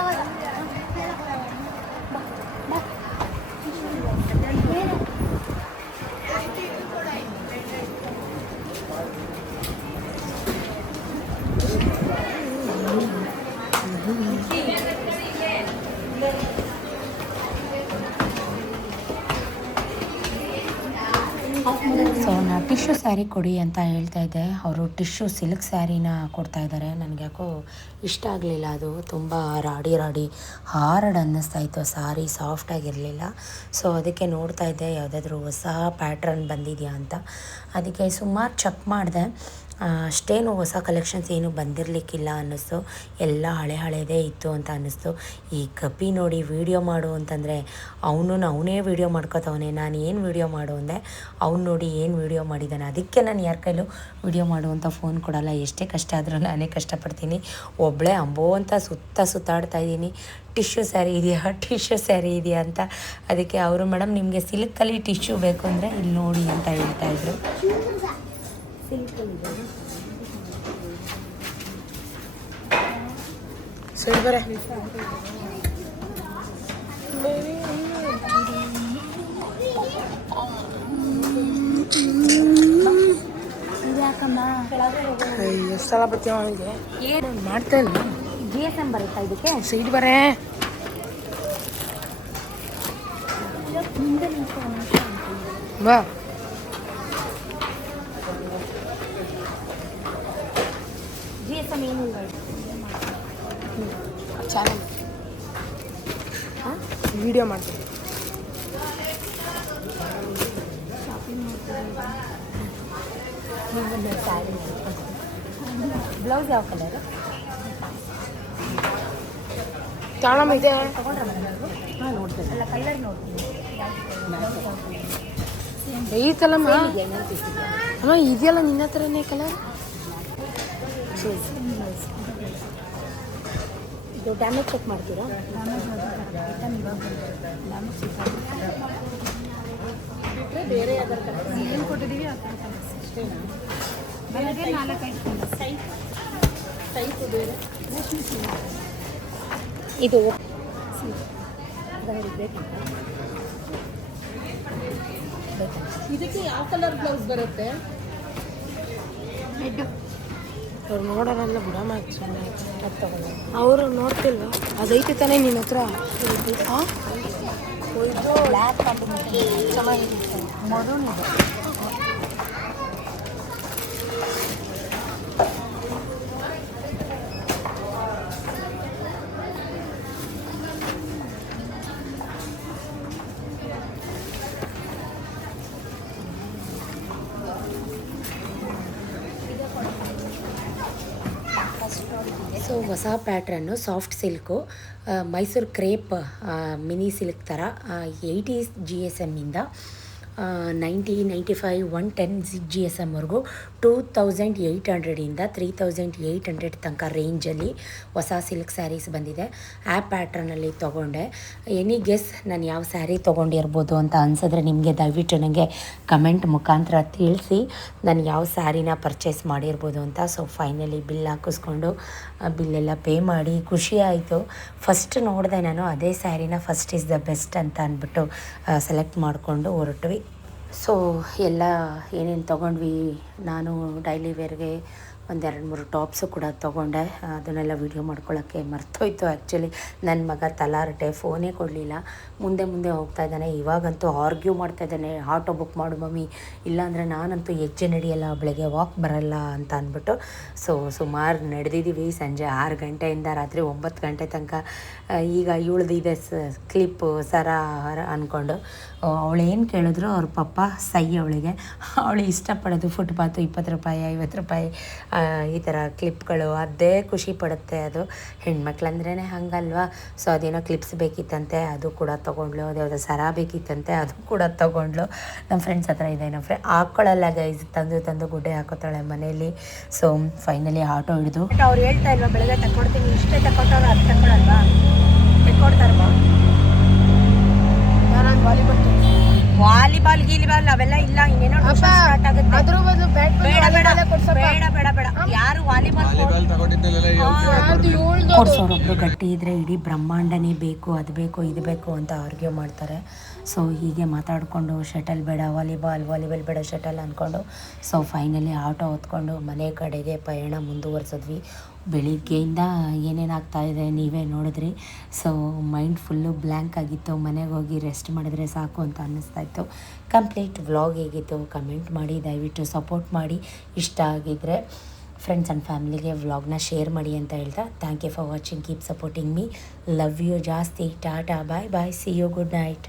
ಸೊ ನಾ ಟಿಶ್ಯೂ ಸ್ಯಾರಿ ಕೊಡಿ ಅಂತ ಹೇಳ್ತಾ ಇದ್ದೆ. ಅವರು ಟಿಶ್ಯೂ ಸಿಲ್ಕ್ ಸ್ಯಾರಿನ ಕೊಡ್ತಾಯಿದ್ದಾರೆ. ನನಗೆ ಯಾಕೋ ಇಷ್ಟ ಆಗಲಿಲ್ಲ. ಅದು ತುಂಬ ರಾಡಿ ಹಾರ್ಡ್ ಅನ್ನಿಸ್ತಾ ಇತ್ತು. ಸಾರಿ ಸಾಫ್ಟಾಗಿರಲಿಲ್ಲ. ಸೊ ಅದಕ್ಕೆ ನೋಡ್ತಾ ಇದ್ದೆ ಯಾವುದಾದ್ರೂ ಹೊಸ ಪ್ಯಾಟ್ರನ್ ಬಂದಿದೆಯಾ ಅಂತ. ಅದಕ್ಕೆ ಸುಮಾರು ಚೆಕ್ ಮಾಡಿದೆ. ಅಷ್ಟೇನು ಹೊಸ ಕಲೆಕ್ಷನ್ಸ್ ಏನು ಬಂದಿರಲಿಕ್ಕಿಲ್ಲ ಅನ್ನಿಸ್ತು. ಎಲ್ಲ ಹಳೇದೇ ಇತ್ತು ಅಂತ ಅನ್ನಿಸ್ತು. ಈ ಕಪಿ ನೋಡಿ ವೀಡಿಯೋ ಮಾಡು ಅಂತಂದರೆ ಅವನೇ ವೀಡಿಯೋ ಮಾಡ್ಕೋತವನೆ. ನಾನು ಏನು ವೀಡಿಯೋ ಮಾಡು ಅಂದೆ, ಅವ್ನು ನೋಡಿ ಏನು ವೀಡಿಯೋ ಮಾಡಿದ್ದಾನೆ. ಅದಕ್ಕೆ ನಾನು ಯಾರ ಕೈಲೂ ವೀಡಿಯೋ ಮಾಡು ಅಂತ ಫೋನ್ ಕೊಡಲ್ಲ. ಎಷ್ಟೇ ಕಷ್ಟ ಆದರೂ ನಾನೇ ಕಷ್ಟಪಡ್ತೀನಿ. ಒಬ್ಬಳೇ ಅಂಬೋ ಅಂತ ಸುತ್ತಾಡ್ತಾ ಇದ್ದೀನಿ. ಟಿಶ್ಯೂ ಸ್ಯಾರಿ ಇದೆಯಾ ಅಂತ. ಅದಕ್ಕೆ ಅವರು ಮೇಡಮ್ ನಿಮಗೆ ಸಿಲ್ಕಲ್ಲಿ ಟಿಶ್ಯೂ ಬೇಕು ಅಂದರೆ ಇಲ್ಲಿ ನೋಡಿ ಅಂತ ಹೇಳ್ತಾಯಿದ್ರು. ಸರಿ ಬರೇ ಎಷ್ಟು ಸಲ ಬರ್ತೀವ ಅವನಿಗೆ ಏನು ಮಾಡ್ತೇನೆ. GSM ಬರುತ್ತಾ ಇದಕ್ಕೆ? ಸೈಡ್ ಬರೇ ಬಾ. GSM ಏನಿಲ್ಲ ಚಾನಲ್ ವಿಡಿಯೋ ಮಾಡ್ತೀನಿ. ಸ್ಯಾರಿ ಬ್ಲೌಸ್ ಯಾವ ಕಲರ್ ತಾಳಮ್ಮ ಇದೆ. ತೊಗೊಂಡ್ರೆ ಹಾಂ ನೋಡ್ತೀನಿ. ಅಲ್ಲ ಕಲರ್ ನೋಡ್ತೀನಿ. ಐತಲ್ಲಮ್ಮ ಅಮ್ಮ, ಇದೆಯಲ್ಲ ನಿನ್ನ ಹತ್ರನೇ ಕಲರ್. ಇದು ಡ್ಯಾಮೇಜ್ ಚೆಕ್ ಮಾಡ್ತೀರಾ? ಬೇರೆ ಏನು ಕೊಟ್ಟಿದ್ದೀವಿ ಅಷ್ಟೇನಾ? 4-5 ಸೈಜ್ ಇದು ಇದಕ್ಕೆ ಯಾವ ಕಲರ್ ಬ್ಲೌಸ್ ಬರುತ್ತೆ? ಅವ್ರು ನೋಡೋರಲ್ಲ ಬಿಡಮ್ಮ, ಸುಮ್ಮನೆ ಅವರು ನೋಡ್ತಿಲ್ವಾ? ಅದೈತೆ ತಾನೇ ನಿನ್ನ ಹತ್ರ? ಬ್ಲ್ಯಾಕ್ ಕಾಂಬಿನೇಷನ್ ಚೆನ್ನಾಗಿರುತ್ತೆ, ಮರೂನ್ ಇದೆ. ಸೊ ಹೊಸ pattern soft silk, Mysuru crepe mini silk ಥರ 80 GSM-ಇಂದ 90, 95, 110 GSM-ವರೆಗೂ 2800ಇಂದ 3800 ತನಕ ರೇಂಜಲ್ಲಿ ಹೊಸ ಸಿಲ್ಕ್ ಸ್ಯಾರೀಸ್ ಬಂದಿದೆ. ಆ ಪ್ಯಾಟ್ರನಲ್ಲಿ ತೊಗೊಂಡೆ. ಎನಿ ಗೆಸ್ ನಾನು ಯಾವ ಸ್ಯಾರಿ ತೊಗೊಂಡಿರ್ಬೋದು ಅಂತ ಅನಿಸಿದ್ರೆ ನಿಮಗೆ ದಯವಿಟ್ಟು ನನಗೆ ಕಮೆಂಟ್ ಮುಖಾಂತರ ತಿಳಿಸಿ ನಾನು ಯಾವ ಸ್ಯಾರಿನ ಪರ್ಚೇಸ್ ಮಾಡಿರ್ಬೋದು ಅಂತ. ಸೊ ಫೈನಲಿ ಬಿಲ್ ಹಾಕಿಸ್ಕೊಂಡು ಬಿಲ್ಲೆಲ್ಲ ಪೇ ಮಾಡಿ ಖುಷಿ ಆಯಿತು. ಫಸ್ಟ್ ನೋಡಿದೆ ನಾನು ಅದೇ ಸ್ಯಾರಿನ ಫಸ್ಟ್ ಈಸ್ ದ ಬೆಸ್ಟ್ ಅಂತ ಅಂದ್ಬಿಟ್ಟು ಸೆಲೆಕ್ಟ್ ಮಾಡಿಕೊಂಡು ಹೊರಟ್ವಿ. ಸೊ ಎಲ್ಲ ಏನೇನು ತೊಗೊಂಡ್ವಿ, ನಾನು ಡೈಲಿ ವೇರ್ಗೆ ಒಂದು 2-3 ಟಾಪ್ಸು ಕೂಡ ತೊಗೊಂಡೆ. ಅದನ್ನೆಲ್ಲ ವೀಡಿಯೋ ಮಾಡ್ಕೊಳ್ಳೋಕ್ಕೆ ಮರ್ತೋಯ್ತು. ಆ್ಯಕ್ಚುಲಿ ನನ್ನ ಮಗ ತಲಾರಟೆ ಫೋನೇ ಕೊಡಲಿಲ್ಲ. ಮುಂದೆ ಹೋಗ್ತಾ ಇದ್ದಾನೆ. ಇವಾಗಂತೂ ಆರ್ಗ್ಯೂ ಮಾಡ್ತಾ ಇದ್ದಾನೆ, ಆಟೋ ಬುಕ್ ಮಾಡು ಮಮ್ಮಿ, ಇಲ್ಲಾಂದರೆ ನಾನಂತೂ ಹೆಜ್ಜೆ ನಡೆಯಲ್ಲ, ಬೆಳಗ್ಗೆ ವಾಕ್ ಬರಲ್ಲ ಅಂತ ಅಂದ್ಬಿಟ್ಟು. ಸೊ ಸುಮಾರು ನಡೆದಿದ್ದೀವಿ ಸಂಜೆ 6 ಗಂಟೆಯಿಂದ ರಾತ್ರಿ 9 ಗಂಟೆ ತನಕ. ಈಗ ಇವಳ್ದಿದೆ ಕ್ಲಿಪ್ಪು ಸರ ಅಂದ್ಕೊಂಡು ಅವಳೇನು ಕೇಳಿದ್ರು ಅವ್ರ ಪಪ್ಪ ಸೈ ಅವಳಿಗೆ. ಅವಳು ಇಷ್ಟಪಡೋದು ಫುಟ್ಪಾತು 20 ರೂಪಾಯಿ 50 ರೂಪಾಯಿ ಈ ಥರ ಕ್ಲಿಪ್ಗಳು, ಅದೇ ಖುಷಿ ಪಡುತ್ತೆ. ಅದು ಹೆಣ್ಮಕ್ಳಂದ್ರೇ ಹಂಗಲ್ವಾ. ಸೊ ಅದೇನೋ ಕ್ಲಿಪ್ಸ್ ಬೇಕಿತ್ತಂತೆ, ಅದು ಕೂಡ ತೊಗೊಂಡ್ಲು. ಅದ್ಯಾವುದೋ ಸರ ಬೇಕಿತ್ತಂತೆ, ಅದು ಕೂಡ ತೊಗೊಂಡ್ಲು. ನಮ್ಮ ಫ್ರೆಂಡ್ಸ್ ಹತ್ರ ಇದೆ, ನಮ್ಮ ಹಾಕ್ಕೊಳ್ಳಲ್ಲ ಗೈಸ್, ತಂದು ಗುಡ್ಡೆ ಹಾಕೋತಾಳೆ ಮನೇಲಿ. ಸೊ ಫೈನಲಿ ಆಟೋ ಹಿಡಿದು ಅವ್ರು ಹೇಳ್ತಾ ಇಲ್ವಾ ಬೆಳಗ್ಗೆ ತಗೊಡ್ತೀನಿ, ಇಷ್ಟೇ ತಗೊಟ್ಟವ್ರು ಅದು ತಗೊಳಲ್ವಾ? ತಗೊಡ್ತಾರಮ್ಮ. ವಾಲಿಬಾಲ್ ಗೀಲಿಬಾಲ್ ಅವೆಲ್ಲ ಇಲ್ಲ, ಇನ್ನೇನೋ ಸ್ಟಾರ್ಟ್ ಆಗುತ್ತೆ. ಅದ್ರ ಬದಲು ಬ್ಯಾಟ್ ಬೇಡ ಯಾರು ವಾಲಿಬಾಲ್ ಕೊಡ್ಸೋರೊಬ್ರು ಗಟ್ಟಿ ಇದ್ದರೆ ಇಡೀ ಬ್ರಹ್ಮಾಂಡನೇ ಬೇಕು, ಅದು ಬೇಕು ಇದು ಬೇಕು ಅಂತ ಆರ್ಗ್ಯೂ ಮಾಡ್ತಾರೆ. ಸೊ ಹೀಗೆ ಮಾತಾಡಿಕೊಂಡು ಶಟಲ್ ಬೇಡ ವಾಲಿಬಾಲ್ ಬೇಡ ಶಟಲ್ ಅಂದ್ಕೊಂಡು ಸೊ ಫೈನಲಿ ಆಟೋ ಹೊತ್ಕೊಂಡು ಮನೆ ಕಡೆಗೆ ಪಯಣ ಮುಂದುವರ್ಸಿದ್ವಿ. ಬೆಳಿಗ್ಗೆಯಿಂದ ಏನೇನು ಆಗ್ತಾಯಿದೆ ನೀವೇ ನೋಡಿದ್ರಿ. ಸೊ ಮೈಂಡ್ ಫುಲ್ಲು ಬ್ಲ್ಯಾಂಕ್ ಆಗಿತ್ತು. ಮನೆಗೆ ಹೋಗಿ ರೆಸ್ಟ್ ಮಾಡಿದ್ರೆ ಸಾಕು ಅಂತ ಅನ್ನಿಸ್ತಾಯಿತ್ತು. ಕಂಪ್ಲೀಟ್ ವ್ಲಾಗ್ ಹೇಗಿತ್ತು ಕಮೆಂಟ್ ಮಾಡಿ, ದಯವಿಟ್ಟು ಸಪೋರ್ಟ್ ಮಾಡಿ. ಇಷ್ಟ ಆಗಿದ್ದರೆ ಫ್ರೆಂಡ್ಸ್ ಆ್ಯಂಡ್ ಫ್ಯಾಮಿಲಿಗೆ ವ್ಲಾಗ್ನ ಶೇರ್ ಮಾಡಿ ಅಂತ ಹೇಳ್ತಾ thank you for watching, keep supporting me, love you ಜಾಸ್ತಿ. Tata, bye bye, see you, good night.